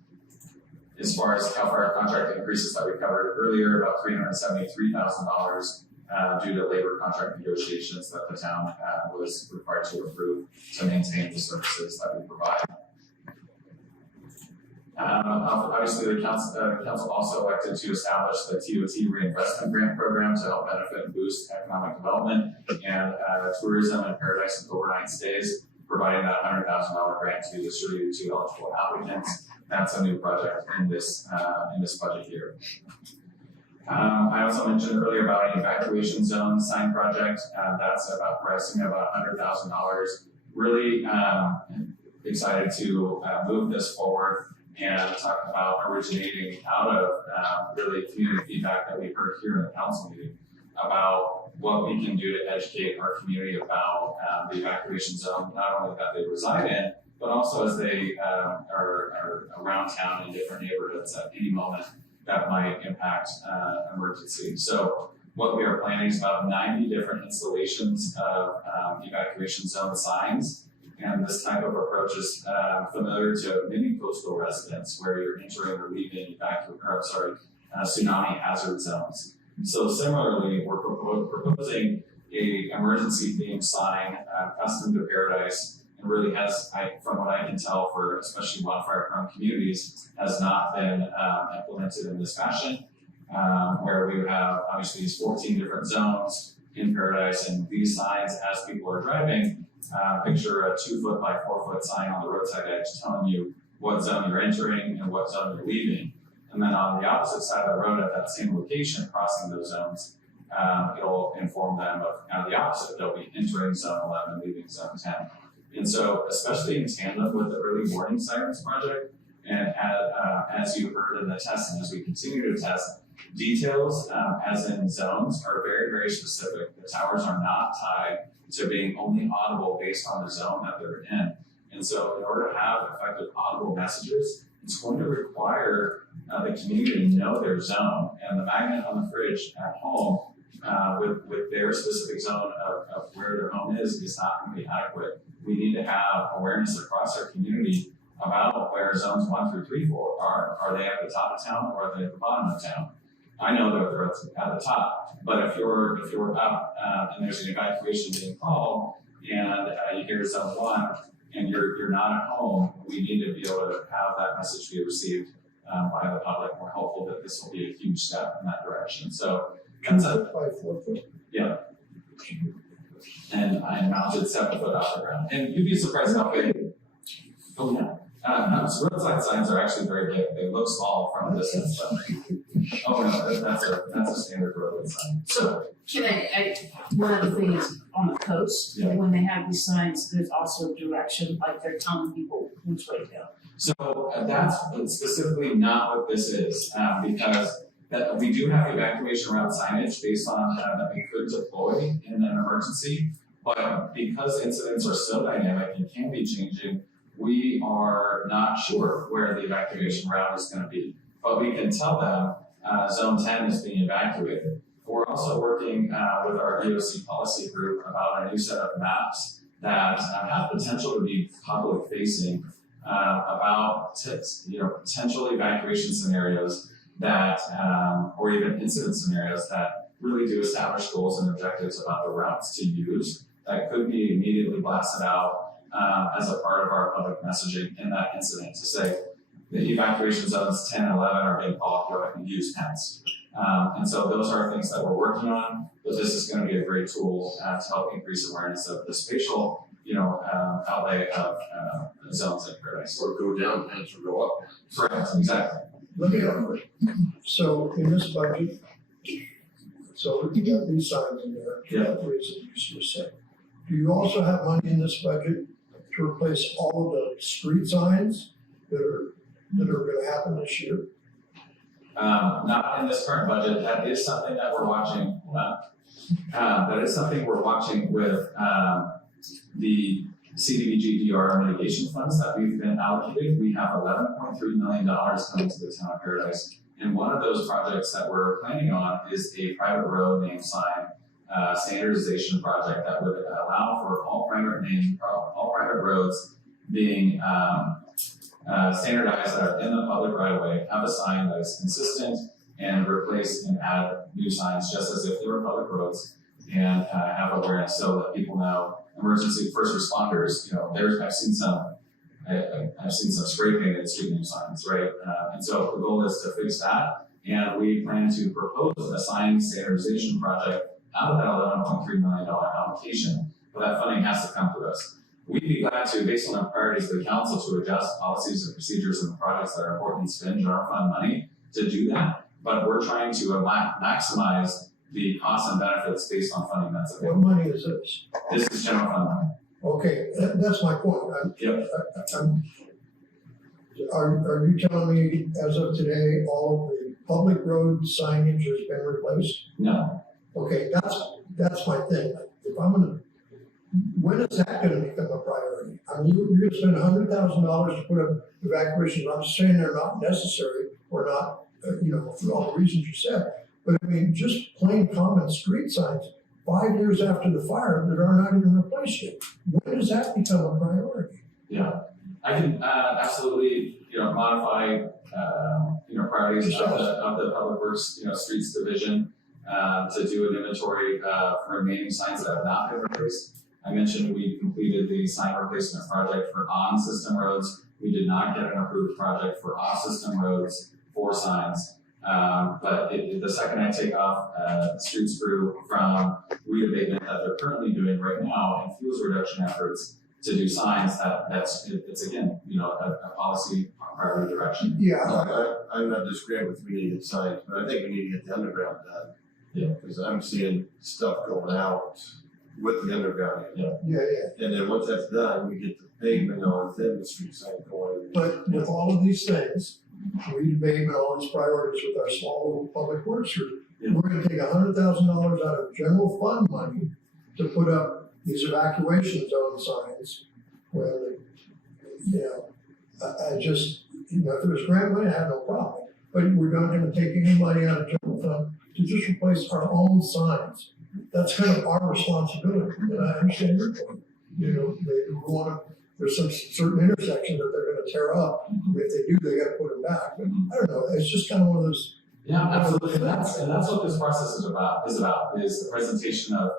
As far as CAL FIRE contract increases that we covered earlier, about $373,000 due to labor contract negotiations that the town was required to approve to maintain the services that we provide. Obviously, the council also elected to establish the TOT reinvestment grant program to help benefit and boost economic development and tourism and paradise and overnight stays, providing that $100,000 grant to be distributed to eligible applicants. That's a new project in this budget year. I also mentioned earlier about an evacuation zone sign project. That's about pricing about $100,000. Really excited to move this forward and talk about originating out of really community feedback that we heard here in the council meeting about what we can do to educate our community about the evacuation zone, not only that they reside in, but also as they are around town in different neighborhoods at any moment that might impact emergency. So what we are planning is about 90 different installations of evacuation zone signs. And this type of approach is familiar to many coastal residents where you're entering or leaving tsunami hazard zones. So similarly, we're proposing a emergency themed sign custom to Paradise, and really has, from what I can tell, for especially wildfire prone communities, has not been implemented in this fashion, where we have obviously these 14 different zones in Paradise, and these signs, as people are driving, picture a 2-foot by 4-foot sign on the roadside edge telling you what zone you're entering and what zone you're leaving. And then on the opposite side of the road at that same location, crossing those zones, it'll inform them of kind of the opposite. They'll be entering zone 11, leaving zone 10. And so, especially in tandem with the early warning sirens project, and as you heard in the testing, as we continue to test, details as in zones are very, very specific. The towers are not tied to being only audible based on the zone that they're in. And so in order to have effective audible messages, it's going to require the community to know their zone, and the magnet on the fridge at home with their specific zone of where their home is not going to be adequate. We need to have awareness across our community about where zones 1 through 3, 4 are. Are they at the top of town or are they at the bottom of town? I know that they're at the top, but if you're up and there's an evacuation being called and you hear zone 1 and you're not at home, we need to be able to have that message be received by the public. We're hopeful that this will be a huge step in that direction. So that's 2-foot by 4-foot. yeah. And I mounted 7 foot off the ground. And you'd be surprised how big. Oh yeah. So roadside signs are actually very big. They look small from a distance, but oh no, that's a standard roadway sign. So can I one of the things on the coast, Yeah. when they have these signs, there's also direction, like they're telling people which way to go. So that's specifically not what this is, because that we do have evacuation route signage based on that we could deploy in an emergency, but because incidents are so dynamic and can be changing, we are not sure where the evacuation route is going to be. But we can tell them zone 10 is being evacuated. We're also working with our EOC policy group about a new set of maps that have potential to be public facing about potential evacuation scenarios that or even incident scenarios that really do establish goals and objectives about the routes to use that could be immediately blasted out as a part of our public messaging in that incident to say the evacuation zones 10 and 11 are being called, go ahead and use tents. And so those are things that we're working on, but this is going to be a great tool to help increase awareness of the spatial outlay of zones in Paradise. Or go down, tents or go up. Correct, exactly. Let me, so in this budget, so we got these signs in there, Yeah. for reasons you just said. Do you also have money in this budget to replace all of the street signs that are gonna happen this year? Not in this current budget, that is something that we're watching, that is something we're watching with, the CDBG DR mitigation funds that we've been allocated. We have $11.3 million coming to the town of Paradise. And one of those projects that we're planning on is a private road name sign standardization project that would allow for all private roads being standardized that are in the public right of way, have a sign that is consistent, and replace and add new signs just as if they were public roads, and have awareness so that people know. Emergency first responders, I've seen some spray painted street name signs, right? And so the goal is to fix that, and we plan to propose a sign standardization project out of that $11.3 million allocation, but that funding has to come to us. We'd be glad to, based on the priorities of the council, to adjust policies and procedures and the projects that are important and spend general fund money to do that, but we're trying to maximize the costs and benefits based on funding that's What available. money is this? This is general fund money. Okay, that's my point. Yep. Are you telling me as of today, all of the public road signage has been replaced? No, Okay, that's my thing. If I'm gonna, when is that gonna become a priority? I mean, you're gonna spend $100,000 to put up evacuations. I'm saying they're not necessary or not, for all the reasons you said. But I mean, just plain common street signs, 5 years after the fire that are not even replaced yet. When does that become a priority? yeah. I can absolutely, modify, priorities of the Public Works, Streets Division to do an inventory for remaining signs that have not been replaced. I mentioned we completed the sign replacement project for on-system roads. We did not get an approved project for off-system roads for signs. But the second I take off streets crew from weed abatement that they're currently doing right now and fuels reduction efforts to do signs, it's again, a policy priority direction. Yeah, I'm not disagreeing with we need to get signs, but I think we need to get the underground done. Yeah. Because I'm seeing stuff going out with the underground. yeah. And then once that's done, we get the pavement on, then the street sign going. But with all of these things, we debate all these priorities with our small little public works group. Yeah. We're gonna take $100,000 out of general fund money to put up these evacuation zone signs. When, I just, if it was grant money, I have no problem. But we're not gonna take any money out of general fund to just replace our own signs. That's kind of our responsibility, and I understand your point. They wanna, there's some certain intersections that they're gonna tear up. If they do, they gotta put them back. But I don't know, it's just kind of one of those. Yeah, absolutely. And that's what this process is about the presentation of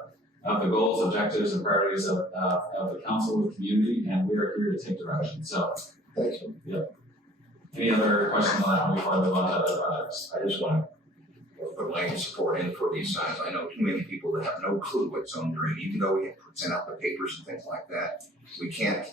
the goals, objectives, and priorities of the council, the community, and we are here to take direction. So, Thanks. any other questions on that before I move on to other projects? I just want to put my support in for these signs. I know too many people that have no clue what zone they're in, even though we sent out the papers and things like that. We can't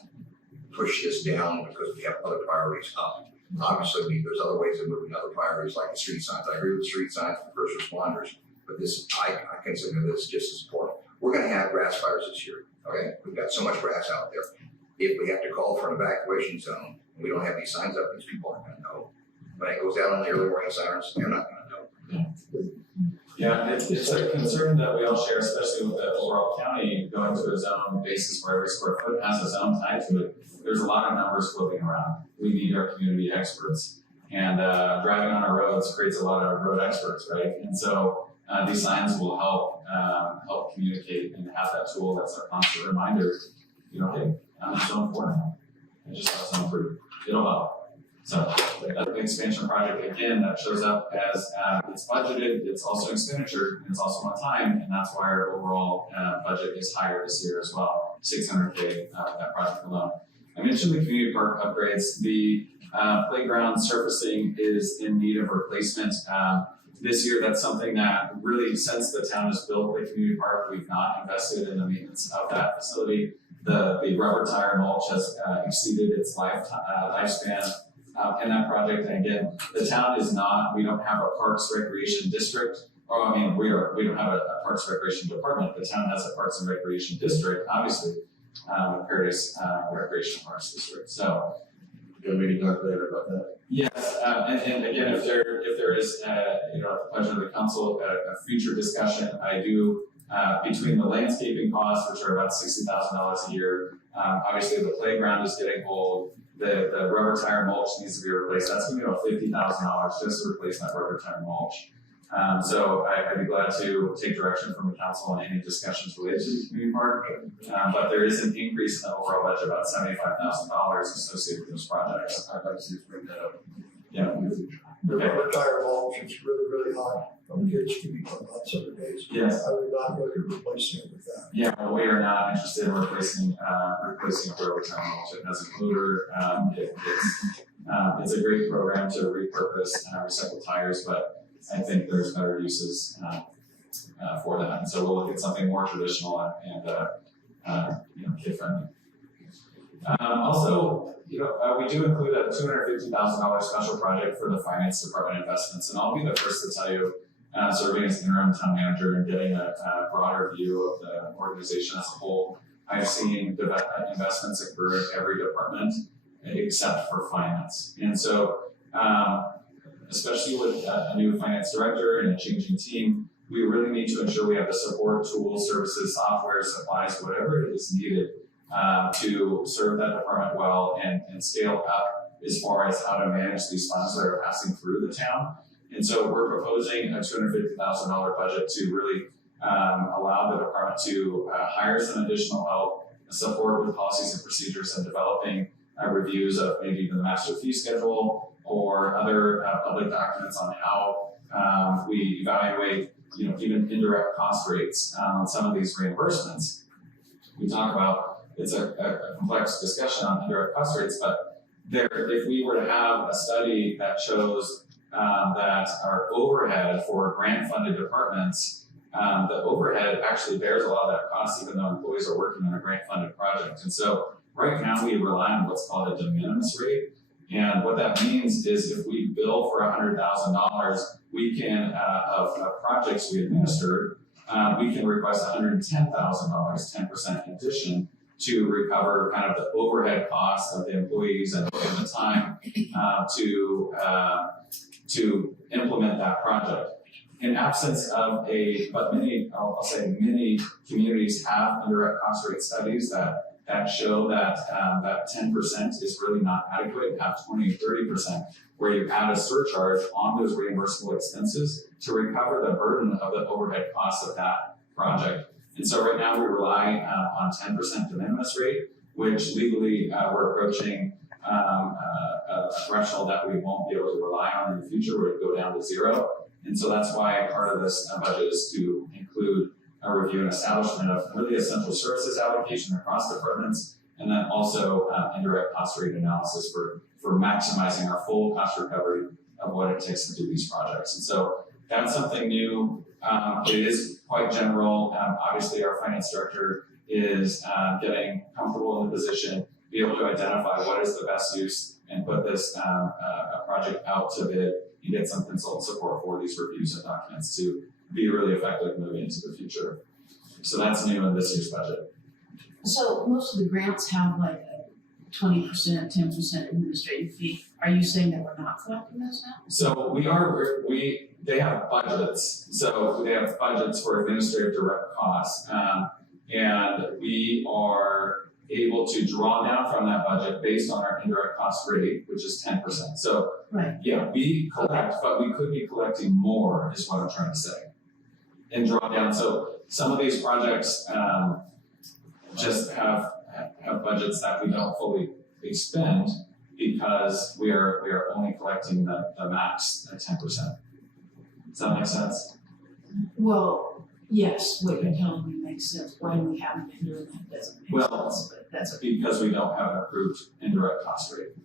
push this down because we have other priorities up. Obviously, there's other ways of moving other priorities like the street signs. I agree with the street signs for first responders, but this, I consider this just as important. We're going to have grass fires this year, okay? We've got so much grass out there. If we have to call for an evacuation zone, and we don't have these signs up, these people aren't going to know. When it goes out on the early warning sirens, they're not going to know. Yeah, it's a concern that we all share, especially with the overall county going to a zone basis where every square foot has a zone tied to it. There's a lot of numbers floating around. We need our community experts. And driving on our roads creates a lot of road experts, right? And so these signs will help communicate and have that tool that's a constant reminder, hey, I'm in zone 4 now. I just have zone 3. It'll help. So that's an expansion project, again, that shows up as it's budgeted, it's also expenditure, and it's also on time, and that's why our overall budget is higher this year as well, $600K that project alone. I mentioned the community park upgrades. The playground surfacing is in need of replacement. This year, that's something that really, since the town has built the community park, we've not invested in the maintenance of that facility. The rubber tire mulch has exceeded its lifespan in that project. And again, the town is not, we don't have a Parks Recreation District. We don't have a Parks Recreation Department. The town has a Parks and Recreation District, obviously, Paradise Recreation Parks District. So Can we talk later about that? Yes, and again, if there is, you know, at the pleasure of the council, a future discussion, I do, between the landscaping costs, which are about $60,000 a year, obviously the playground is getting old, the rubber tire mulch needs to be replaced, that's gonna be about $50,000 just to replace that rubber tire mulch. So I'd be glad to take direction from the council on any discussions related to the community park. But there is an increase in the overall budget, about $75,000 associated with those projects. I'd like to see us bring that up. Yeah. The rubber tire mulch is really, really hot, kids can be on hot summer days. Yes. I would not look at replacing it with that. Yeah, well, we are not interested in replacing rubber tire mulch. It has an odor. It's a great program to repurpose recycled tires, but I think there's better uses for that. And so we'll look at something more traditional and you know, kid friendly. Also, you know, we do include a $250,000 special project for the finance department investments, and I'll be the first to tell you, serving as interim town manager and getting a broader view of the organization as a whole, I've seen investments occur in every department except for finance. And so, especially with a new finance director and a changing team, we really need to ensure we have the support, tools, services, software, supplies, whatever it is needed to serve that department well and scale up as far as how to manage these funds that are passing through the town. And so we're proposing a $250,000 budget to really allow the department to hire some additional help, support with policies and procedures, and developing reviews of maybe even the master fee schedule or other public documents on how we evaluate, you know, even indirect cost rates on some of these reimbursements. We talk about, it's a complex discussion on indirect cost rates, but if we were to have a study that shows that our overhead for grant-funded departments, the overhead actually bears a lot of that cost even though employees are working on a grant-funded project. And so right now we rely on what's called a de minimis rate. And what that means is if we bill for $100,000, we can, of projects we administer, we can request $110,000, 10% addition, to recover kind of the overhead costs of the employees and the time to implement that project. In absence of but I'll say many communities have indirect cost rate studies that show that that 10% is really not adequate, have 20 or 30%, where you add a surcharge on those reimbursable expenses to recover the burden of the overhead costs of that project. And so right now we rely on 10% de minimis rate, which legally we're approaching a threshold that we won't be able to rely on in the future, where it would go down to zero. And so that's why part of this budget is to include a review and establishment of really essential services allocation across departments, and then also indirect cost rate analysis for maximizing our full cost recovery of what it takes to do these projects. And so that's something new. It is quite general. Obviously, our finance director is getting comfortable in the position, be able to identify what is the best use and put this project out to bid and get some consultant support for these reviews and documents to be really effective moving into the future. So that's new in this year's budget. So most of the grants have like a 20%, 10% administrative fee. Are you saying that we're not collecting those now? So they have budgets. So they have budgets for administrative direct costs. And we are able to draw down from that budget based on our indirect cost rate, which is 10%. So Right. yeah, we collect, but we could be collecting more is what I'm trying to say. And draw down. So some of these projects just have budgets that we don't fully expend because we are only collecting the max at 10%. Does that make sense? Well, yes, what you're telling me makes sense. Why we haven't been doing that doesn't make Well, sense, but that's okay. Because we don't have an approved indirect cost rate,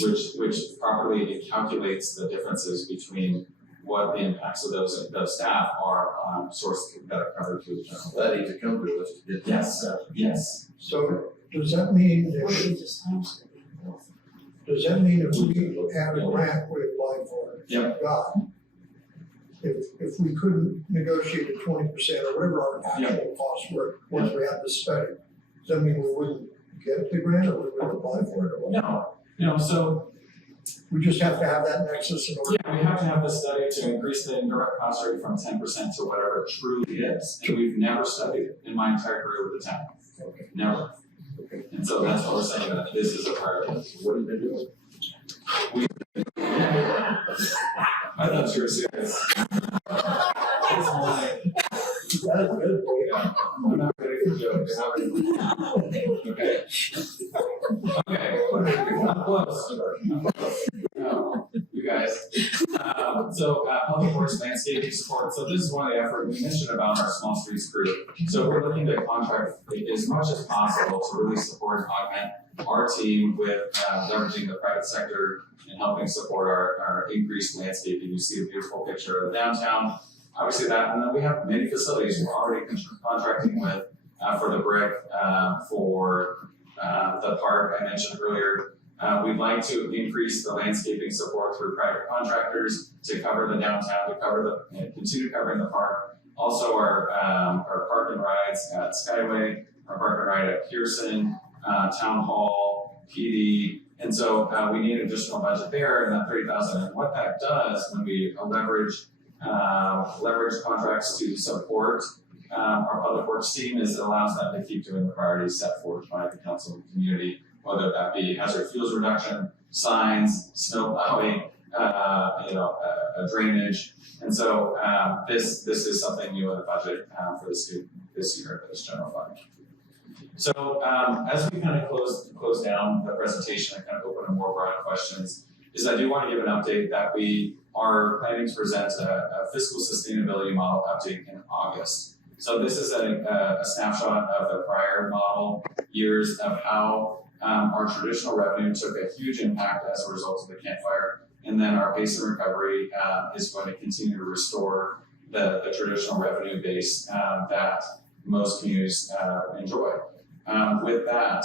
which properly calculates the differences between what the impacts of those staff are on sources that are covered through the general. That needs to come to us to get that. Yes. So does that mean Or if, we just times it. we have a grant we apply for, Yep. got, if we couldn't negotiate a 20% or whatever our actual costs were, once we had the study, does that mean we wouldn't get the grant or we will apply for it or what? No, so We just have to have that nexus in order. yeah, we have to have the study to increase the indirect cost rate from 10% to whatever it truly is. And we've never studied it in my entire career with the town. Okay. Never. Okay. And so that's why we're saying that this is a priority. What have you been doing? I thought you were serious. This morning, That is good. I'm not ready for jokes. Okay. Okay. I'm close. No, you guys. Public Works landscaping support. So this is one of the efforts we mentioned about our small streets group. So we're looking to contract as much as possible to really support and augment our team with leveraging the private sector and helping support our increased landscaping. You see a beautiful picture of the downtown. Obviously that, and then we have many facilities we're already contracting with for the brick, for the park I mentioned earlier. We'd like to increase the landscaping support through private contractors to cover the downtown, to cover continue covering the park. Also our park and rides at Skyway, our park and ride at Pearson, Town Hall, PD. And so we need additional budget there and that 30,000. And what that does when we leverage contracts to support our public works team is it allows them to keep doing the priorities set forth by the council and community, whether that be hazard fuels reduction, signs, snow plowing, drainage. And so this is something new in the budget for this year, this general fund. So as we kind of close down the presentation and kind of open to more broad questions, is I do want to give an update that we are planning to present a fiscal sustainability model update in August. So this is a snapshot of the prior model years of how our traditional revenue took a huge impact as a result of the Camp Fire, and then our base and recovery is going to continue to restore the traditional revenue base that most communities enjoy. With that,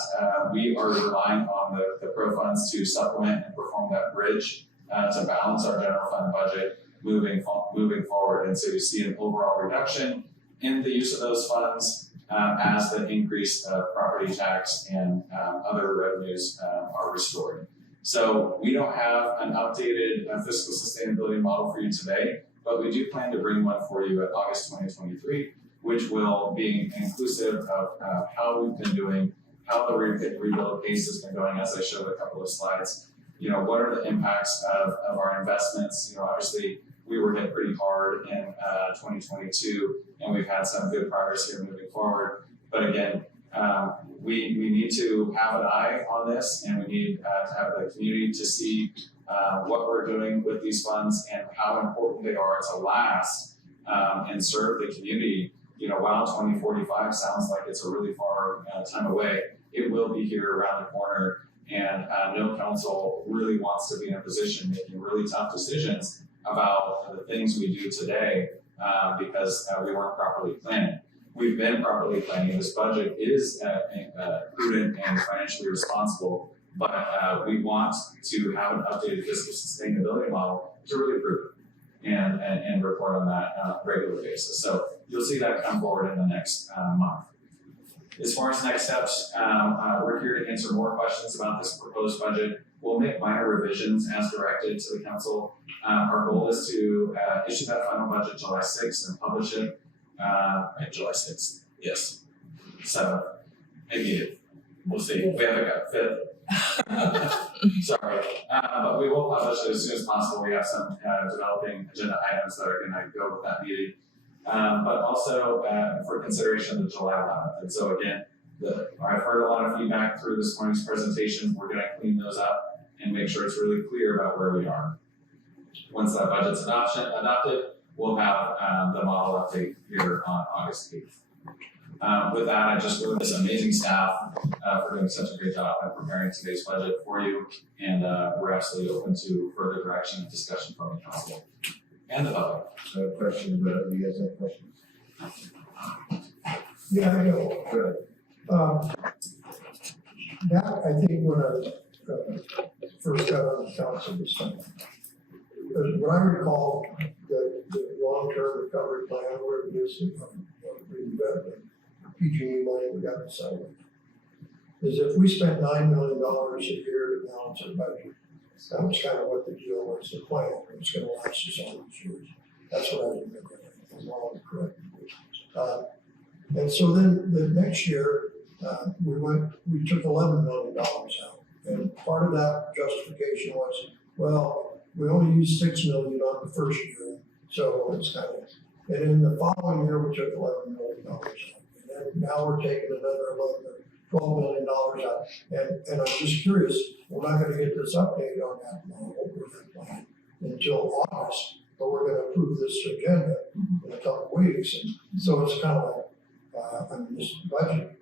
we are relying on the pro funds to supplement and perform that bridge to balance our general fund budget moving forward. And so you see an overall reduction in the use of those funds as the increase of property tax and other revenues are restored. So we don't have an updated fiscal sustainability model for you today, but we do plan to bring one for you at August 2023, which will be inclusive of how we've been doing, how the rebuild pace has been going, as I showed a couple of slides. You know, what are the impacts of our investments? You know, obviously we were hit pretty hard in 2022, and we've had some good progress here moving forward. But again, we need to have an eye on this, and we need to have the community to see what we're doing with these funds and how important they are to last and serve the community. You know, while 2045 sounds like it's a really far time away, it will be here around the corner. And no council really wants to be in a position making really tough decisions about the things we do today because we weren't properly planning. We've been properly planning. This budget is prudent and financially responsible, but we want to have an updated fiscal sustainability model to really prove it and report on that on a regular basis. So you'll see that come forward in the next month. As far as next steps, we're here to answer more questions about this proposed budget. We'll make minor revisions as directed to the council. Our goal is to issue that final budget July 6th and publish it July 6th, yes, 7th, maybe 8th. We'll see. We haven't got 5th. Sorry, but we will publish it as soon as possible. We have some developing agenda items that are going to go with that meeting. But also for consideration the July 11th. And so again, I've heard a lot of feedback through this morning's presentation. We're going to clean those up and make sure it's really clear about where we are. Once that budget's adopted, we'll have the model update here on August 8th. With that, I just really this amazing staff for doing such a great job at preparing today's budget for you. And we're absolutely open to further direction and discussion from the council and the public. I have questions, but do you guys have questions? Yeah, I know. Good. That, I think, when I first got on the council this time, because what I recall, the long-term recovery plan, where it is, PG&E money we got decided. is if we spent $9 million a year to balance our budget, that was kind of what the deal was, the plan, it was gonna last us all these years. That's what I remember, I'm all correct. And so then the next year, we took $11 million out. And part of that justification was, well, we only used $6 million on the first year, so it's kind of, and in the following year, we took $11 million out. And then now we're taking another $12 million out. And I'm just curious, we're not gonna get this update on that model or that plan until August, but we're gonna approve this agenda in a couple of weeks. And so it's kind of like, I mean, this budget,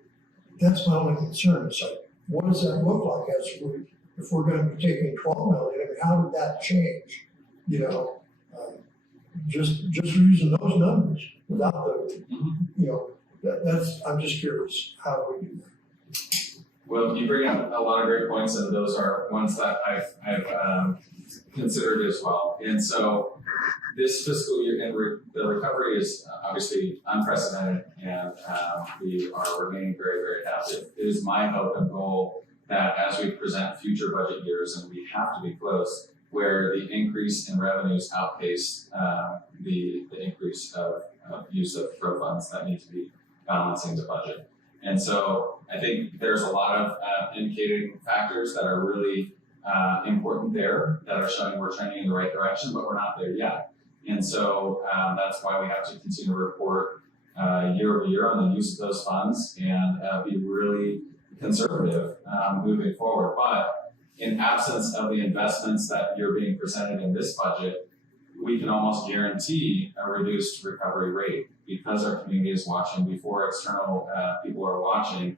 that's my only concern. It's like, what does that look like if we're gonna be taking 12 million, I mean, how did that change? You know, just using those numbers without the, you know, that's, I'm just curious, how do we do that? Well, you bring up a lot of great points, and those are ones that I've considered as well. And so this fiscal year, and the recovery is obviously unprecedented, and we are remaining very, very happy. It is my hope and goal that as we present future budget years, and we have to be close, where the increase in revenues outpace the increase of use of pro funds that need to be balancing the budget. And so I think there's a lot of indicating factors that are really important there that are showing we're trending in the right direction, but we're not there yet. And so that's why we have to continue to report year over year on the use of those funds and be really conservative moving forward. But in absence of the investments that you're being presented in this budget, we can almost guarantee a reduced recovery rate because our community is watching, before external people are watching,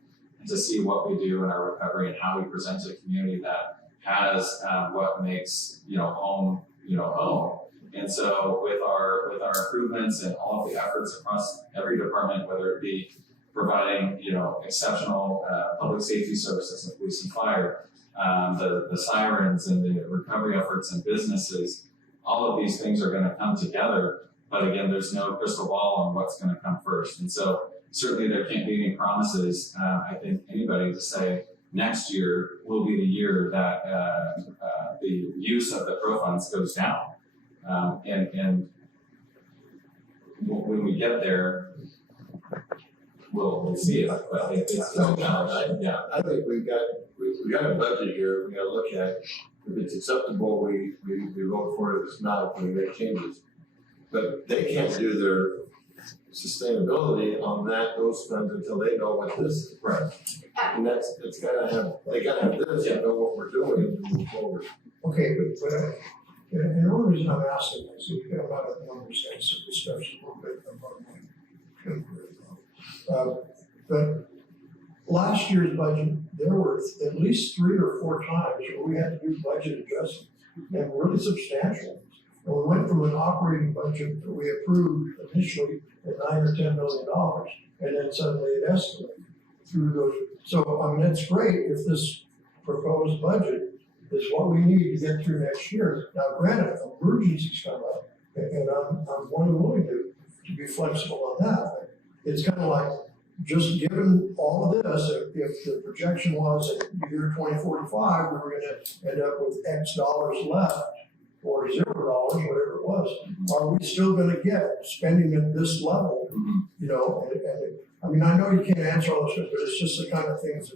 to see what we do in our recovery and how we present to a community that has what makes home home. And so with our improvements and all of the efforts across every department, whether it be providing exceptional public safety services in police and fire, the sirens and the recovery efforts in businesses, all of these things are going to come together. But again, there's no crystal ball on what's going to come first. And so certainly there can't be any promises, I think, anybody to say next year will be the year that the use of the pro funds goes down. And when we get there, we'll see it. But it's a challenge. Yeah. I think we got a budget here, we gotta look at. If it's acceptable, we vote for it. If it's not, we make changes. But they can't do their sustainability on those funds until they know what this is. Right. And it's gotta have, they gotta have this and know what we're doing and move forward. Okay, but and the only reason I'm asking is we've got a lot of numbers and some discussion a little bit about but last year's budget, there were at least 3 or 4 times where we had to do budget adjustments, and really substantial. And we went from an operating budget that we approved initially at $9 or $10 million, and then suddenly it escalated through those. So, I mean, it's great if this proposed budget is what we need to get through next year. Now, granted, emergencies come up, and I'm more than willing to be flexible on that. But it's kind of like, just given all of this, if the projection was in year 2045, we were gonna end up with X dollars left, or $0, whatever it was, are we still gonna get spending at this level? And I mean, I know you can't answer all this, but it's just the kind of things,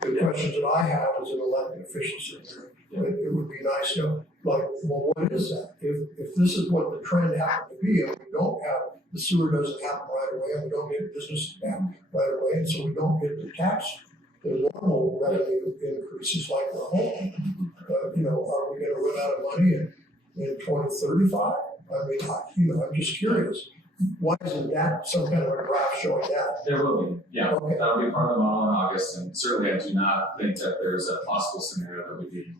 the questions that I have as an elected official sitting there. It would be nice to know, like, well, what is that? If this is what the trend happened to be, and we don't have, the sewer doesn't happen right away, and we don't get business happen right away, and so we don't get the normal revenue increases like the home. Are we gonna run out of money in 2035? I mean, I'm just curious. Why isn't that some kind of a graph showing that? There will be, yeah. Okay. That'll be part of the model in August, and certainly I do not think that there's a possible scenario that would be,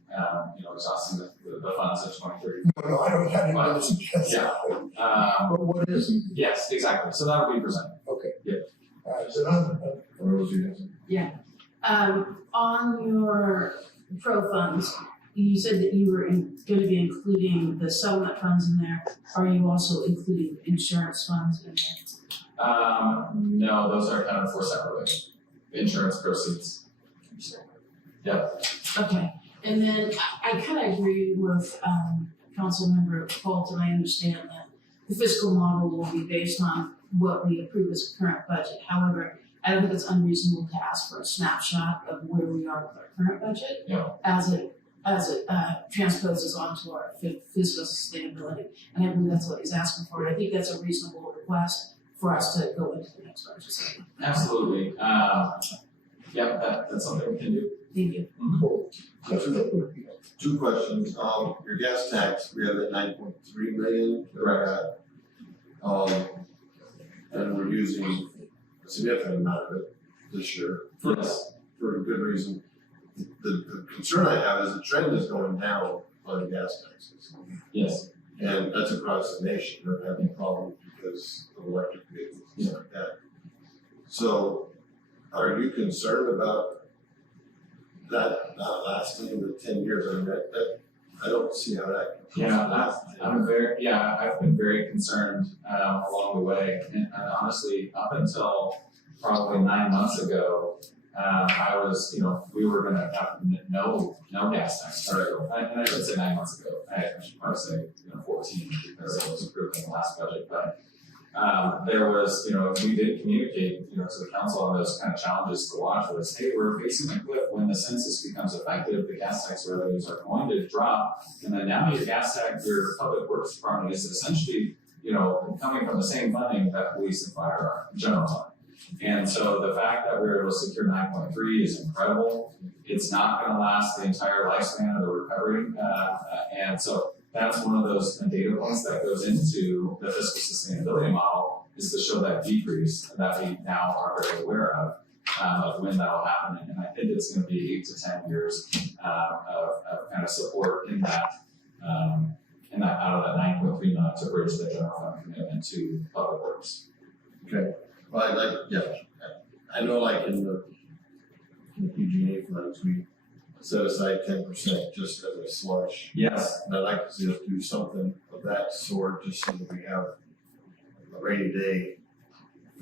exhausting the funds of 2030. No, I don't have any suggest Yeah. that. But what is it? Yes, exactly. So that'll be presented. Okay. Yeah. So Where was you? On your pro funds, you said that you were going to be including the settlement funds in there. Are you also including insurance funds in there? No, those are accounted for separately. Insurance proceeds. Okay, and then I kind of agree with Councilmember Fulton. I understand that the fiscal model will be based on what we approve as a current budget. However, I don't think it's unreasonable to ask for a snapshot of where we are with our current budget as it transposes onto our fiscal sustainability. And I believe that's what he's asking for, and I think that's a reasonable request for us to go into the next budget cycle. Absolutely. That's something we can do. Thank you. Two questions, your gas tax, we have at 9.3 million, that we're at. And we're using a significant amount of it this year Yes. for a good reason. The concern I have is the trend is going down on the gas taxes. Yes. And that's across the nation, they're having problems because of electric vehicles and stuff like that. So, are you concerned about that not lasting the 10 years? I mean, that I don't see how that. I've been very concerned along the way, and honestly, up until probably 9 months ago, I was, we were gonna have no gas tax. And I should say 9 months ago. I should probably say 14 because it was approved in the last budget. But there was, we did communicate, to the council on those kind of challenges to watch. Was, hey, we're facing a cliff when the census becomes effective. The gas tax revenues are going to drop, and then now your gas tax, your public works department is essentially, coming from the same funding that police and fire are, general fund. And so the fact that we were able to secure 9.3 is incredible. It's not going to last the entire lifespan of the recovery, and so that's one of those data points that goes into the fiscal sustainability model, is to show that decrease that we now are very aware of when that'll happen. And I think it's going to be 8 to 10 years of kind of support in that out of that 9.3 million to bridge the general fund commitment to public works. Okay, well, I know like in the PG&E funds, we set aside 10% just as a slush. Yes. And I'd like to see us do something of that sort, just so that we have a rainy day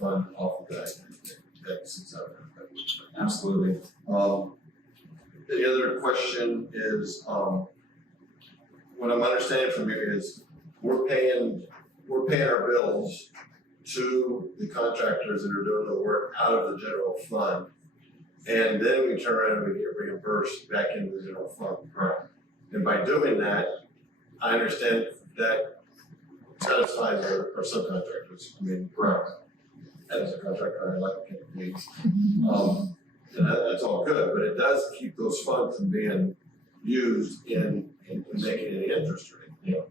fund off of that sits out there. Absolutely. The other question is, what I'm understanding from you is we're paying our bills to the contractors that are doing the work out of the general fund. And then we turn around and we get reimbursed back into the general fund. Correct. And by doing that, I understand that satisfies our subcontractors. I mean, Correct. as a contractor, I like to get paid. And that's all good, but it does keep those funds from being used in making any interest rate. Yeah.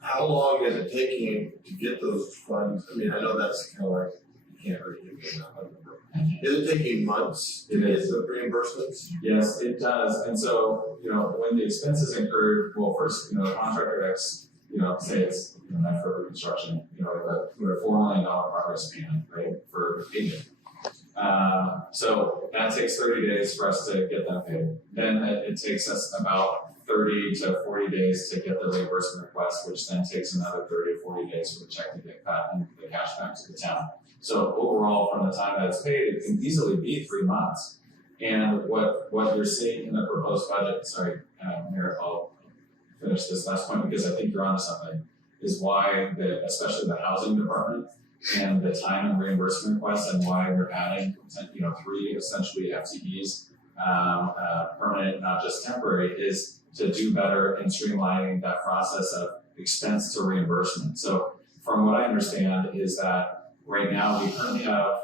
How long is it taking to get those funds? I mean, I know that's kind of like, you can't really give me a number. Is it taking months to get the reimbursements? Yes, it does. And so, when the expenses incurred, well, first, the contractor X, say it's not for construction, we're $4 million progress payment, right, for payment. So that takes 30 days for us to get them paid. Then it takes us about 30 to 40 days to get the reimbursement request, which then takes another 30 to 40 days for the check to get cut and the cash back to the town. So overall, from the time that it's paid, it can easily be 3 months. And what you're seeing in the proposed budget, sorry, Mayor, I'll finish this last point because I think you're onto something, is why especially the housing department and the time and reimbursement requests, and why we're adding 3 essentially FTEs, permanent, not just temporary, is to do better in streamlining that process of expense to reimbursement. So from what I understand is that right now we currently have, I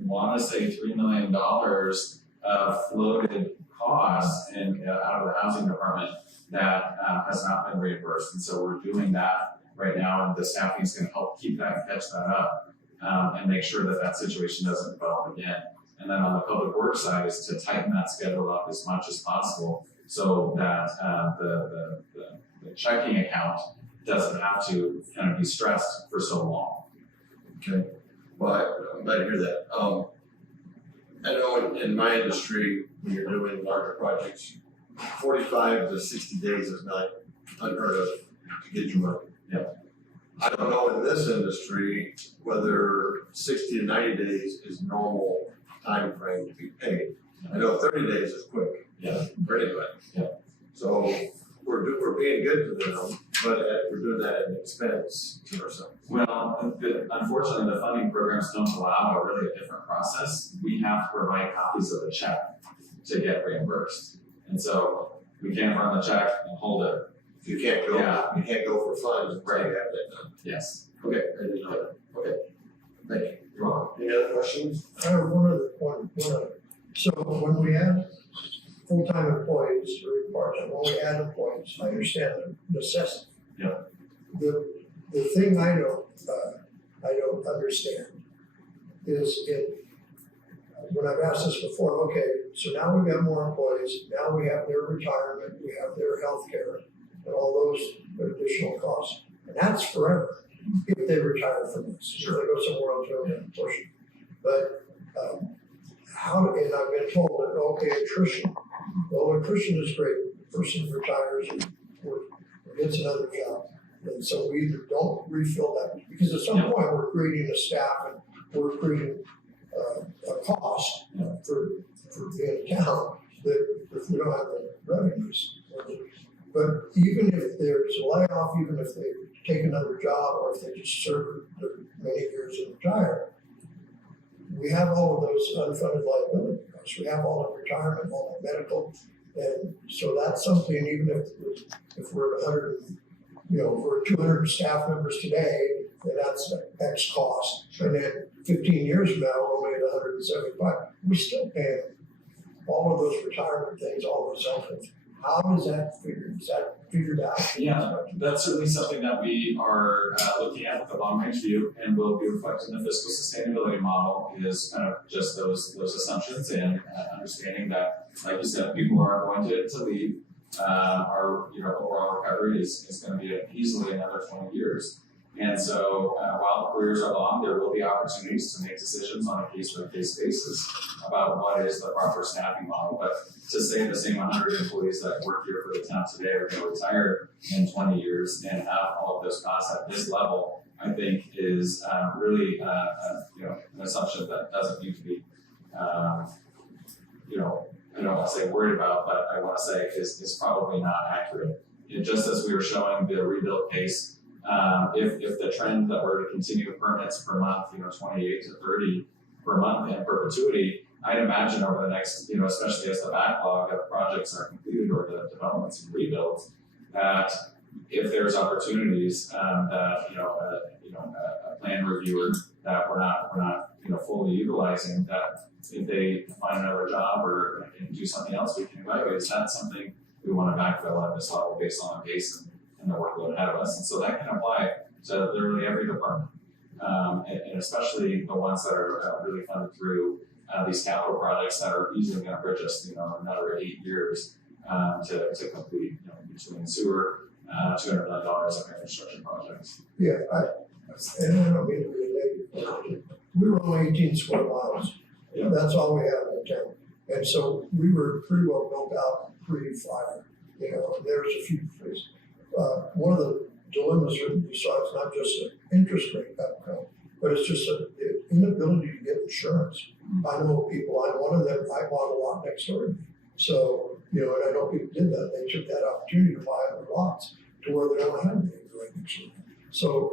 want to say $3 million of floated costs out of the housing department that has not been reimbursed. And so we're doing that right now, and the staffing is going to help keep that and catch that up and make sure that situation doesn't develop again. And then on the public works side is to tighten that schedule up as much as possible so that the checking account doesn't have to kind of be stressed for so long. Okay, well, I'm glad to hear that. I know in my industry, when you're doing larger projects, 45 to 60 days is not unheard of to get your money. Yeah. I don't know in this industry whether 60 to 90 days is normal time frame to be paid. I know 30 days is quick. Yeah. For anybody. Yeah. So we're being good to them, but we're doing that at an expense to ourselves. Well, unfortunately, the funding programs don't allow a different process. We have to provide copies of the check to get reimbursed. And so we can't run the check and hold it. You can't go, Yeah. you can't go for funds until you have that done. Yes. Okay, I didn't know that. Okay. Thank you. You're welcome. Any other questions? I have one other. So when we have full-time employees or part-time, when we add employees, I understand the necessity. Yeah. The thing I don't understand is when I've asked this before, okay, so now we've got more employees, now we have their retirement, we have their health care, and all those additional costs, and that's forever, if they retire from this. If they go somewhere else, we'll have to push it. But, and I've been told that, okay, attrition, well, attrition is great, the person retires or gets another job. And so we either don't refill that, because at some point we're creating a staff and we're creating a cost for being a town that if we don't have the revenues. But even if there's a layoff, even if they take another job or if they just serve their many years and retire, we have all of those unfunded liability costs. We have all the retirement, all the medical. And so that's something, even if we're at 100, if we're 200 staff members today, then that's X cost. And then 15 years from now, we're only at 175. We're still paying all of those retirement things, all those health things. How is that figured? Is that figured out? Yeah, that's certainly something that we are looking at with the long range view, and will be reflected in the fiscal sustainability model. Is kind of just those assumptions and understanding that, like you said, people are going to leave. Our overall recovery is going to be easily another 20 years. And so while careers are long, there will be opportunities to make decisions on a case-by-case basis about what is the proper staffing model. But to say the same 100 employees that work here for the town today are going to retire in 20 years and have all of those costs at this level, I think is really an assumption that doesn't need to be, I don't want to say worried about, but I want to say is probably not accurate. Just as we were showing the rebuild pace, if the trend that were to continue permits per month, 28 to 30 per month in perpetuity, I'd imagine over the next, especially as the backlog of projects are completed or the developments and rebuilds, that if there's opportunities that a plan reviewer that we're not fully utilizing, that if they find another job or do something else, we can evaluate. Is that something we want to backfill at this level based on the pace and the workload ahead of us? And so that can apply to literally every department, and especially the ones that are really funded through these capital projects that are easily going to bridge us, another 8 years to complete, between sewer, $200 million of infrastructure projects. Yeah, and I don't mean to be negative. We were only 18 square miles. Yeah. That's all we had in the town. And so we were pretty well built out pre-fire. There's a few things. One of the dilemmas we saw is not just an interest rate outcome, but it's just the inability to get insurance. I know people, one of them, I bought a lot next door to me. So, and I know people did that. They took that opportunity to buy other lots to where they don't have any right next door. So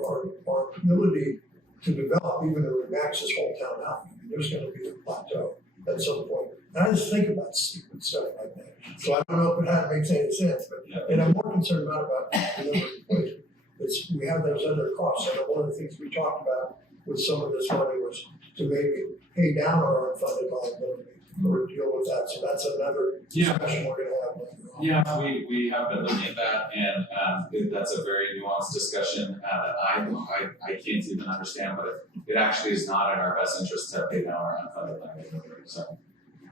our ability to develop, even if we max this whole town out, there's going to be a plateau at some point. And I just think about stupid stuff like that. So I don't know if that makes any sense, but and I'm more concerned not about the number of employees. We have those other costs. And one of the things we talked about with some of this money was to maybe pay down our unfunded liability or deal with that. So that's another discussion we're going to have later on. Yeah, we have been looking at that, and that's a very nuanced discussion that I can't even understand, but it actually is not in our best interest to pay down our unfunded liability. So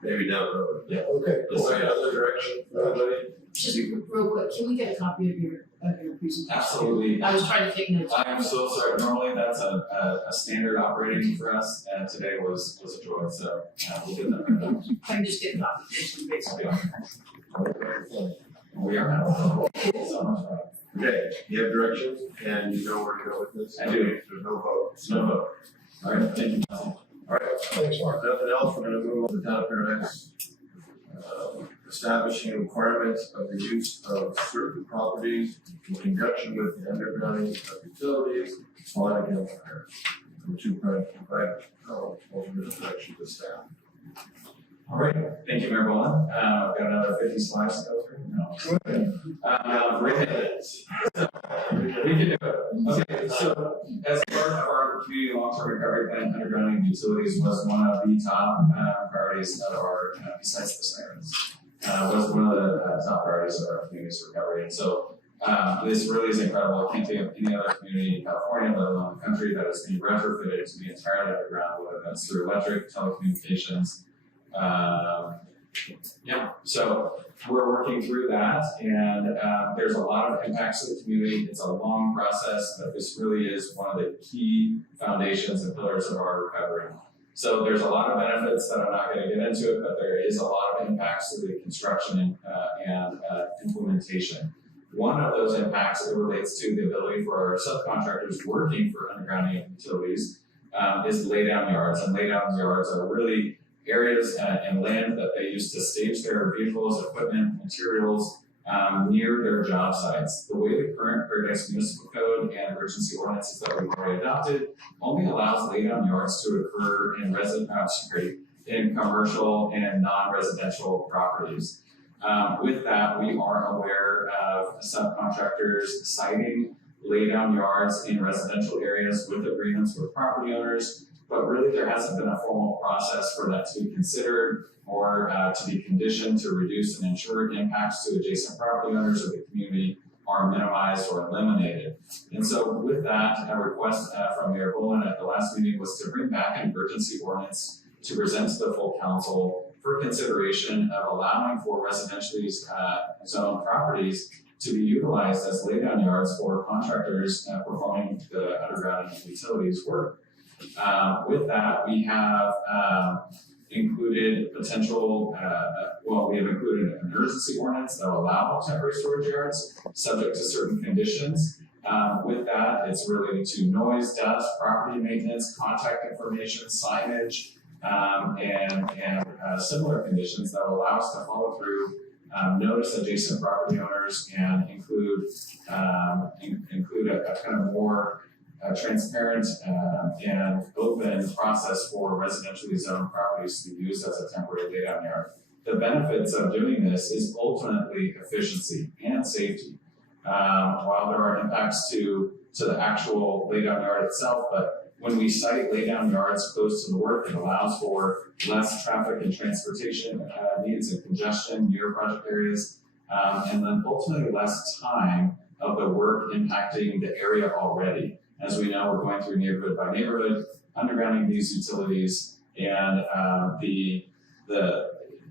Maybe down the road. yeah. Okay. Is there any other direction for anybody? Just real quick, can we get a copy of your presentation? Absolutely. I was trying to take notes. I am so sorry. Normally that's a standard operating for us, and today was a joy. So we'll get that right now. If I can just get a copy just in case. We are now. So much. Okay, you have directions and you know where to go with this? I do. There's no vote. No vote. All right. Thank you, Council. All right, Thanks, Mark. nothing else, we're gonna move on to Town of Paradise. Establishing requirements of the use of certain properties in conjunction with the undergrounding of utilities, sliding down fire. And to provide, ultimate direction to staff. All right, thank you, Mayor Boland. I've got another 50 slides to go through. No. Regulations. We can do it. Okay, so as part of our community long-term recovery plan, undergrounding utilities was one of the top priorities of our, besides the sirens, was one of the top priorities of our community's recovery. And so this really is incredible. I can't think of any other community in California, let alone the country, that is being retrofitted to be entirely underground, whether that's through electric, telecommunications. So we're working through that, and there's a lot of impacts to the community. It's a long process, but this really is one of the key foundations and pillars of our recovery. So there's a lot of benefits that I'm not going to get into it, but there is a lot of impacts to the construction and implementation. One of those impacts that relates to the ability for our subcontractors working for undergrounding utilities is laydown yards, and laydown yards are really areas and land that they use to stage their vehicles, equipment, materials near their job sites. The way the current Paradise Municipal Code and emergency ordinances that we've already adopted only allows laydown yards to occur in in commercial and non-residential properties. With that, we are aware of subcontractors citing laydown yards in residential areas with agreements with property owners, but really there hasn't been a formal process for that to be considered or to be conditioned to reduce and ensure impacts to adjacent property owners or the community are minimized or eliminated. And so with that, a request from Mayor Boland at the last meeting was to bring back an emergency ordinance to present to the full council for consideration of allowing for residentially zoned properties to be utilized as laydown yards for contractors performing the underground utilities work. With that, we have included potential, we have included an emergency ordinance that will allow temporary storage yards subject to certain conditions. With that, it's related to noise, dust, property maintenance, contact information, signage, and similar conditions that will allow us to follow through, notice adjacent property owners, and include a kind of more transparent and open process for residentially zoned properties to be used as a temporary laydown yard. The benefits of doing this is ultimately efficiency and safety. While there are impacts to the actual laydown yard itself, but when we site laydown yards close to the work, it allows for less traffic and transportation needs and congestion near project areas, and then ultimately less time of the work impacting the area already. As we know, we're going through neighborhood by neighborhood, undergrounding these utilities, and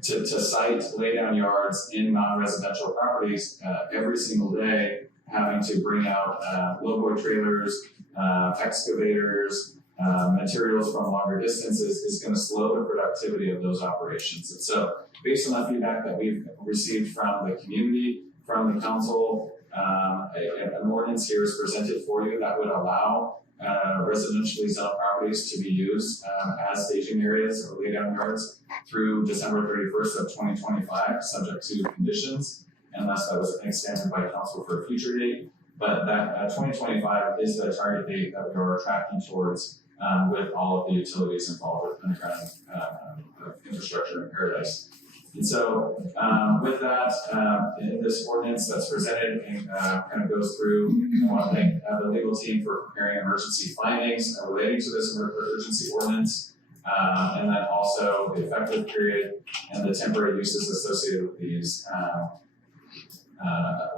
to site laydown yards in non-residential properties every single day, having to bring out lowboy trailers, excavators, materials from longer distances is going to slow the productivity of those operations. And so, based on the feedback that we've received from the community, from the council, an ordinance here is presented for you that would allow residentially zoned properties to be used as staging areas or laydown yards through December 31st of 2025, subject to conditions, unless that was extended by council for a future date. But that 2025 is the target date that we are tracking towards with all of the utilities involved with underground infrastructure in Paradise. And so with that, in this ordinance that's presented and kind of goes through, I want to thank the legal team for preparing emergency findings relating to this emergency ordinance, and then also the effective period and the temporary uses associated with these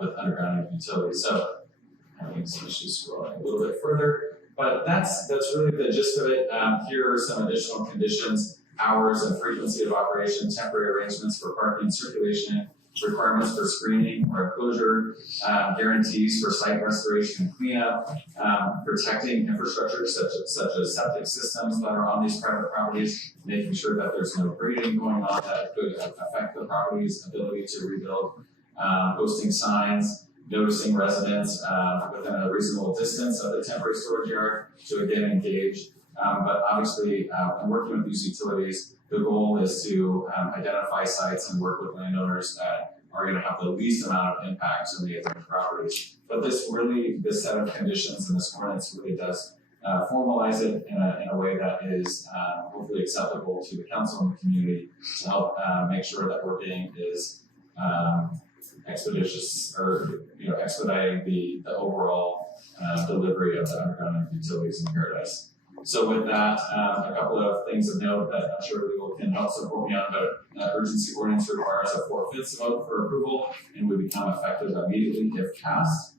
with underground utilities. So having some issues scrolling a little bit further, but that's really the gist of it. Here are some additional conditions: hours and frequency of operation, temporary arrangements for parking and circulation, requirements for screening or enclosure, guarantees for site restoration and cleanup, protecting infrastructure such as septic systems that are on these private properties, making sure that there's no grading going on that could affect the property's ability to rebuild, posting signs, noticing residents within a reasonable distance of the temporary storage yard to again engage But obviously, in working with these utilities, the goal is to identify sites and work with landowners that are going to have the least amount of impact to the other properties. But this set of conditions and this ordinance really does formalize it in a way that is hopefully acceptable to the council and the community to help make sure that we're being is expeditious or expediting the overall delivery of the underground utilities in Paradise. So with that, a couple of things of note that I'm sure legal can help support me on, but urgency ordinance requires a 4/5 vote for approval and would become effective immediately if passed.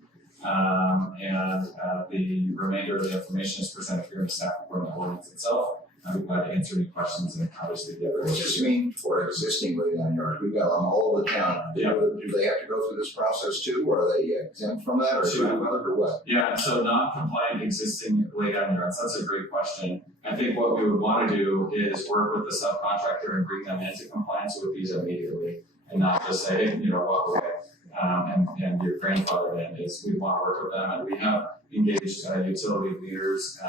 The remainder of the information is presented here in the staff report on the ordinance itself. I'd be glad to answer any questions and obviously the other What does this mean for existing lay down yards? We've got them all over the town. Do they have to go through this process too, or are they exempt from that, or grandfathered, or what? Yeah, so non-compliant existing laydown yards, that's a great question. I think what we would want to do is work with the subcontractor and bring them into compliance with these immediately and not just say, hey, walk away. And your grandfather then is, we want to work with them, and we have engaged utility leaders